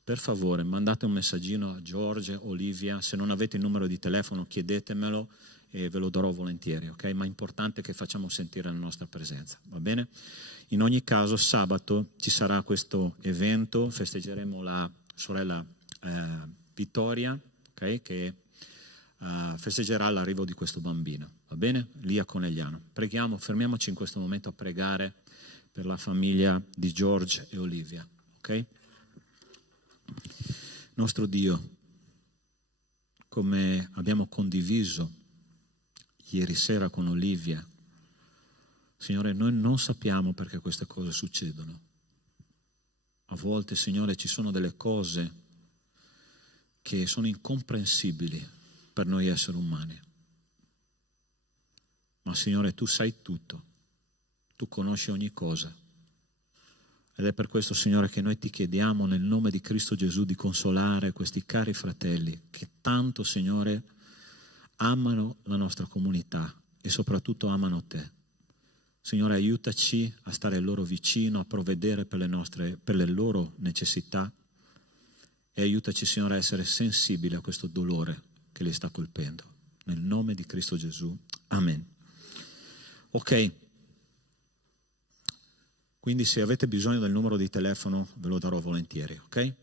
Per favore mandate un messaggino a Giorgia, Olivia, se non avete il numero di telefono chiedetemelo e ve lo darò volentieri, ok? Ma è importante che facciamo sentire la nostra presenza, va bene? In ogni caso sabato ci sarà questo evento, festeggeremo la sorella Vittoria, okay? Che festeggerà l'arrivo di questo bambino, va bene? Lì a Conegliano. Preghiamo, fermiamoci in questo momento a pregare per la famiglia di George e Olivia, ok? Nostro Dio, come abbiamo condiviso ieri sera con Olivia, Signore, noi non sappiamo perché queste cose succedono. A volte, Signore, ci sono delle cose che sono incomprensibili per noi esseri umani. Ma, Signore, Tu sai tutto. Tu conosci ogni cosa. Ed è per questo, Signore, che noi Ti chiediamo nel nome di Cristo Gesù di consolare questi cari fratelli che tanto, Signore, amano la nostra comunità e soprattutto amano Te. Signore, aiutaci a stare loro vicino, a provvedere per le loro necessità e aiutaci, Signore, a essere sensibili a questo dolore che li sta colpendo. Nel nome di Cristo Gesù. Amen. Ok. Quindi se avete bisogno del numero di telefono ve lo darò volentieri, ok?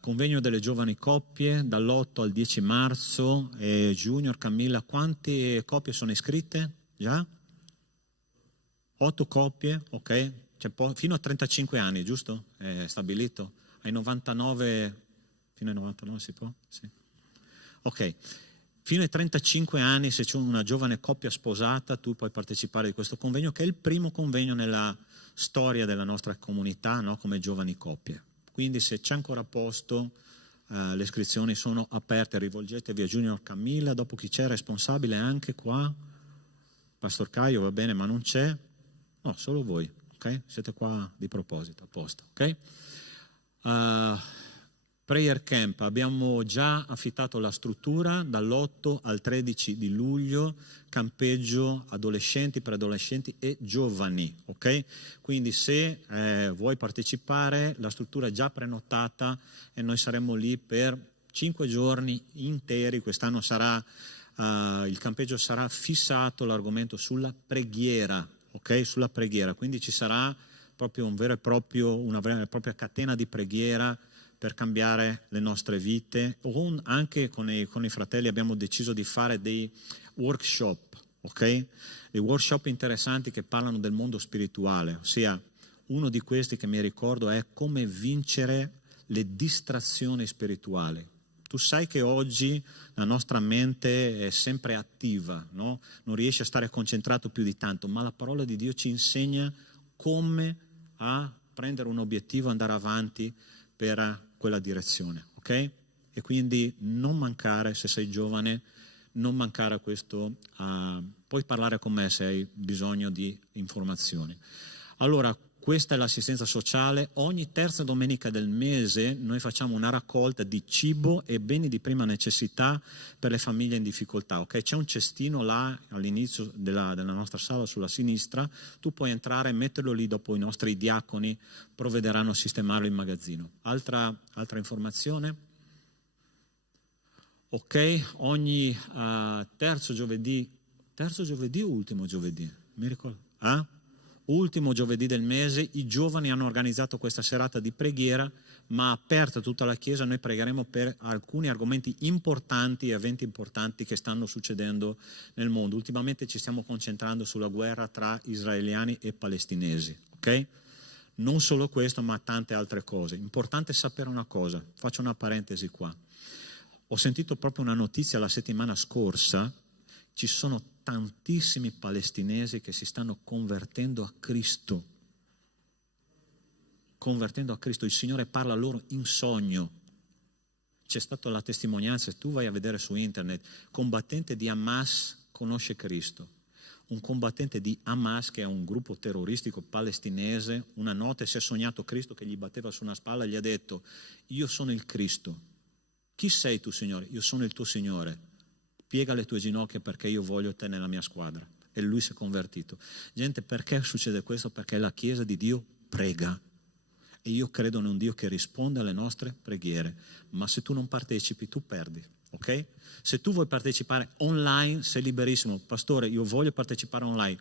Convegno delle giovani coppie dall'8 al 10 marzo. Junior, Camilla, quante coppie sono iscritte? Già? 8 coppie, ok? Fino a 35 anni, giusto? È stabilito? Ai 99, fino ai 99 si può? Sì. Ok. Fino ai 35 anni, se c'è una giovane coppia sposata, tu puoi partecipare di questo convegno, che è il primo convegno nella storia della nostra comunità, no? Come giovani coppie. Quindi se c'è ancora posto, le iscrizioni sono aperte, rivolgetevi a Junior Camilla, dopo chi c'è responsabile anche qua, Pastor Caio, va bene, ma non c'è? No, solo voi, ok? Siete qua di proposito, apposta, ok? Prayer Camp, abbiamo già affittato la struttura dall'8 al 13 di luglio, campeggio adolescenti, preadolescenti e giovani, ok? Quindi se vuoi partecipare, la struttura è già prenotata e noi saremo lì per 5 giorni interi. Quest'anno il campeggio sarà fissato, l'argomento sulla preghiera, ok? Sulla preghiera, quindi ci sarà proprio una vera e propria catena di preghiera per cambiare le nostre vite. Anche con i fratelli abbiamo deciso di fare dei workshop, ok? Dei workshop interessanti che parlano del mondo spirituale, ossia uno di questi che mi ricordo è come vincere le distrazioni spirituali. Tu sai che oggi la nostra mente è sempre attiva, no? Non riesce a stare concentrato più di tanto, ma la parola di Dio ci insegna come a prendere un obiettivo, andare avanti per quella direzione, ok? E quindi non mancare, se sei giovane, non mancare a questo, puoi parlare con me se hai bisogno di informazioni. Allora, questa è l'assistenza sociale. Ogni terza domenica del mese noi facciamo una raccolta di cibo e beni di prima necessità per le famiglie in difficoltà. Okay? C'è un cestino là all'inizio della nostra sala sulla sinistra, tu puoi entrare e metterlo lì, dopo i nostri diaconi provvederanno a sistemarlo in magazzino. Altra informazione? Ok, ogni terzo giovedì o ultimo giovedì? Mi ricordo? Ultimo giovedì del mese, i giovani hanno organizzato questa serata di preghiera, ma aperta tutta la Chiesa. Noi pregheremo per alcuni argomenti importanti, eventi importanti che stanno succedendo nel mondo. Ultimamente ci stiamo concentrando sulla guerra tra israeliani e palestinesi, ok? Non solo questo, ma tante altre cose. Importante sapere una cosa, faccio una parentesi qua. Ho sentito proprio una notizia la settimana scorsa, ci sono tantissimi palestinesi che si stanno convertendo a Cristo. Convertendo a Cristo, il Signore parla loro in sogno. C'è stata la testimonianza, tu vai a vedere su internet, combattente di Hamas conosce Cristo. Un combattente di Hamas, che è un gruppo terroristico palestinese, una notte si è sognato Cristo che gli batteva su una spalla e gli ha detto: io sono il Cristo. Chi sei tu, Signore? Io sono il tuo Signore. Piega le tue ginocchia perché io voglio te nella mia squadra. E lui si è convertito. Gente, perché succede questo? Perché la Chiesa di Dio prega. E io credo in un Dio che risponde alle nostre preghiere. Ma se tu non partecipi, tu perdi. Ok? Se tu vuoi partecipare online, sei liberissimo. Pastore, io voglio partecipare online.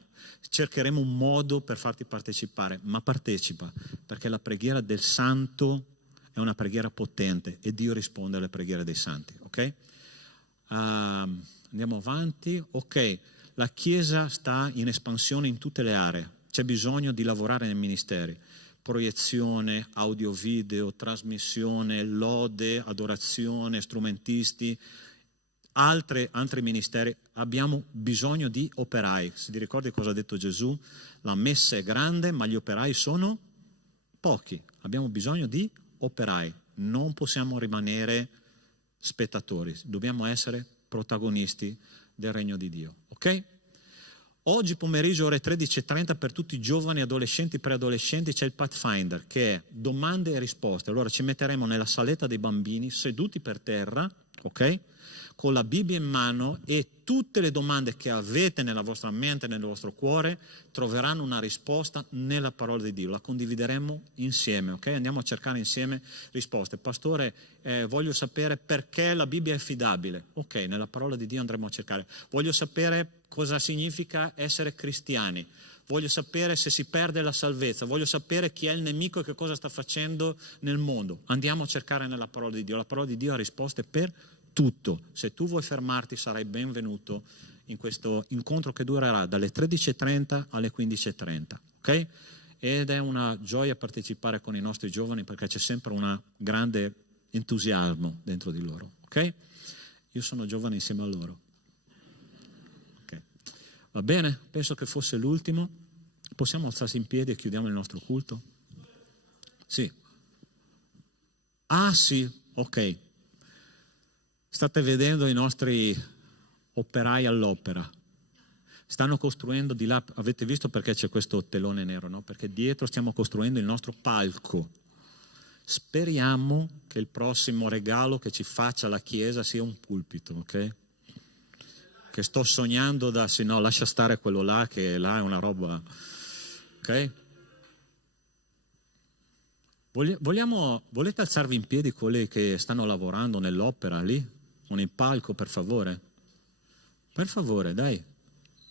Cercheremo un modo per farti partecipare, ma partecipa, perché la preghiera del santo è una preghiera potente e Dio risponde alle preghiere dei santi. Ok? Andiamo avanti. Ok, la Chiesa sta in espansione in tutte le aree. c'è bisogno di lavorare nei ministeri. Proiezione, audio video, trasmissione, lode, adorazione, strumentisti, altri ministeri. Abbiamo bisogno di operai. Se ti ricordi cosa ha detto Gesù? La messa è grande, ma gli operai sono pochi. Abbiamo bisogno di operai. Non possiamo rimanere spettatori, dobbiamo essere protagonisti del regno di Dio. Ok? Oggi pomeriggio ore 13:30 per tutti i giovani, adolescenti, preadolescenti c'è il Pathfinder, che è domande e risposte. Allora ci metteremo nella saletta dei bambini seduti per terra, ok? Con la Bibbia in mano, e tutte le domande che avete nella vostra mente, nel vostro cuore, troveranno una risposta nella parola di Dio. La condivideremo insieme, ok? Andiamo a cercare insieme risposte. Pastore, voglio sapere perché la Bibbia è affidabile. Ok, nella parola di Dio andremo a cercare. Voglio sapere cosa significa essere cristiani. Voglio sapere se si perde la salvezza. Voglio sapere chi è il nemico e che cosa sta facendo nel mondo. Andiamo a cercare nella parola di Dio. La parola di Dio ha risposte per tutto. Se tu vuoi fermarti sarai benvenuto in questo incontro che durerà dalle 13:30 alle 15:30, ok? Ed è una gioia partecipare con i nostri giovani perché c'è sempre un grande entusiasmo dentro di loro, ok? Io sono giovane insieme a loro. Okay. Va bene? Penso che fosse l'ultimo. Possiamo alzarsi in piedi e chiudiamo il nostro culto? Sì. Ah sì, ok. State vedendo i nostri operai all'opera. Stanno costruendo di là, avete visto perché c'è questo telone nero, no? Perché dietro stiamo costruendo il nostro palco. Speriamo che il prossimo regalo che ci faccia la Chiesa sia un pulpito, ok? Che sto sognando se no, lascia stare quello là, che là è una roba, ok? Volete alzarvi in piedi quelli che stanno lavorando nell'opera lì? Con il palco, per favore? Per favore, dai,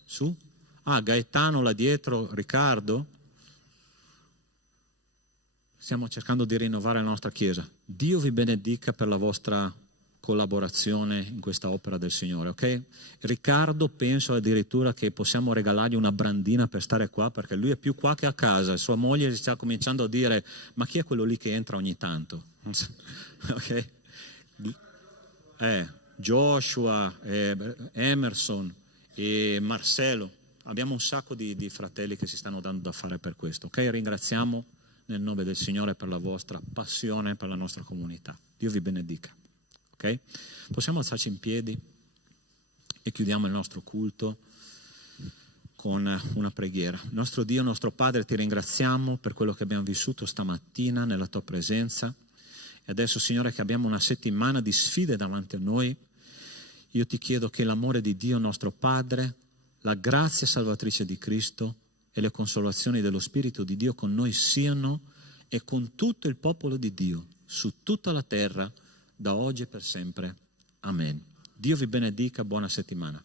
su. Ah, Gaetano là dietro, Riccardo. Stiamo cercando di rinnovare la nostra Chiesa. Dio vi benedica per la vostra collaborazione in questa opera del Signore, ok? Riccardo, penso addirittura che possiamo regalargli una brandina per stare qua, perché lui è più qua che a casa. Sua moglie sta cominciando a dire: ma chi è quello lì che entra ogni tanto? Ok? Joshua, Emerson e Marcello. Abbiamo un sacco di fratelli che si stanno dando da fare per questo, ok? Ringraziamo nel nome del Signore per la vostra passione per la nostra comunità. Dio vi benedica, ok? Possiamo alzarci in piedi e chiudiamo il nostro culto con una preghiera. Nostro Dio, nostro Padre, ti ringraziamo per quello che abbiamo vissuto stamattina nella tua presenza. E adesso, Signore, che abbiamo una settimana di sfide davanti a noi, io ti chiedo che l'amore di Dio nostro Padre, la grazia salvatrice di Cristo e le consolazioni dello Spirito di Dio con noi siano e con tutto il popolo di Dio su tutta la terra da oggi e per sempre. Amen. Dio vi benedica, buona settimana.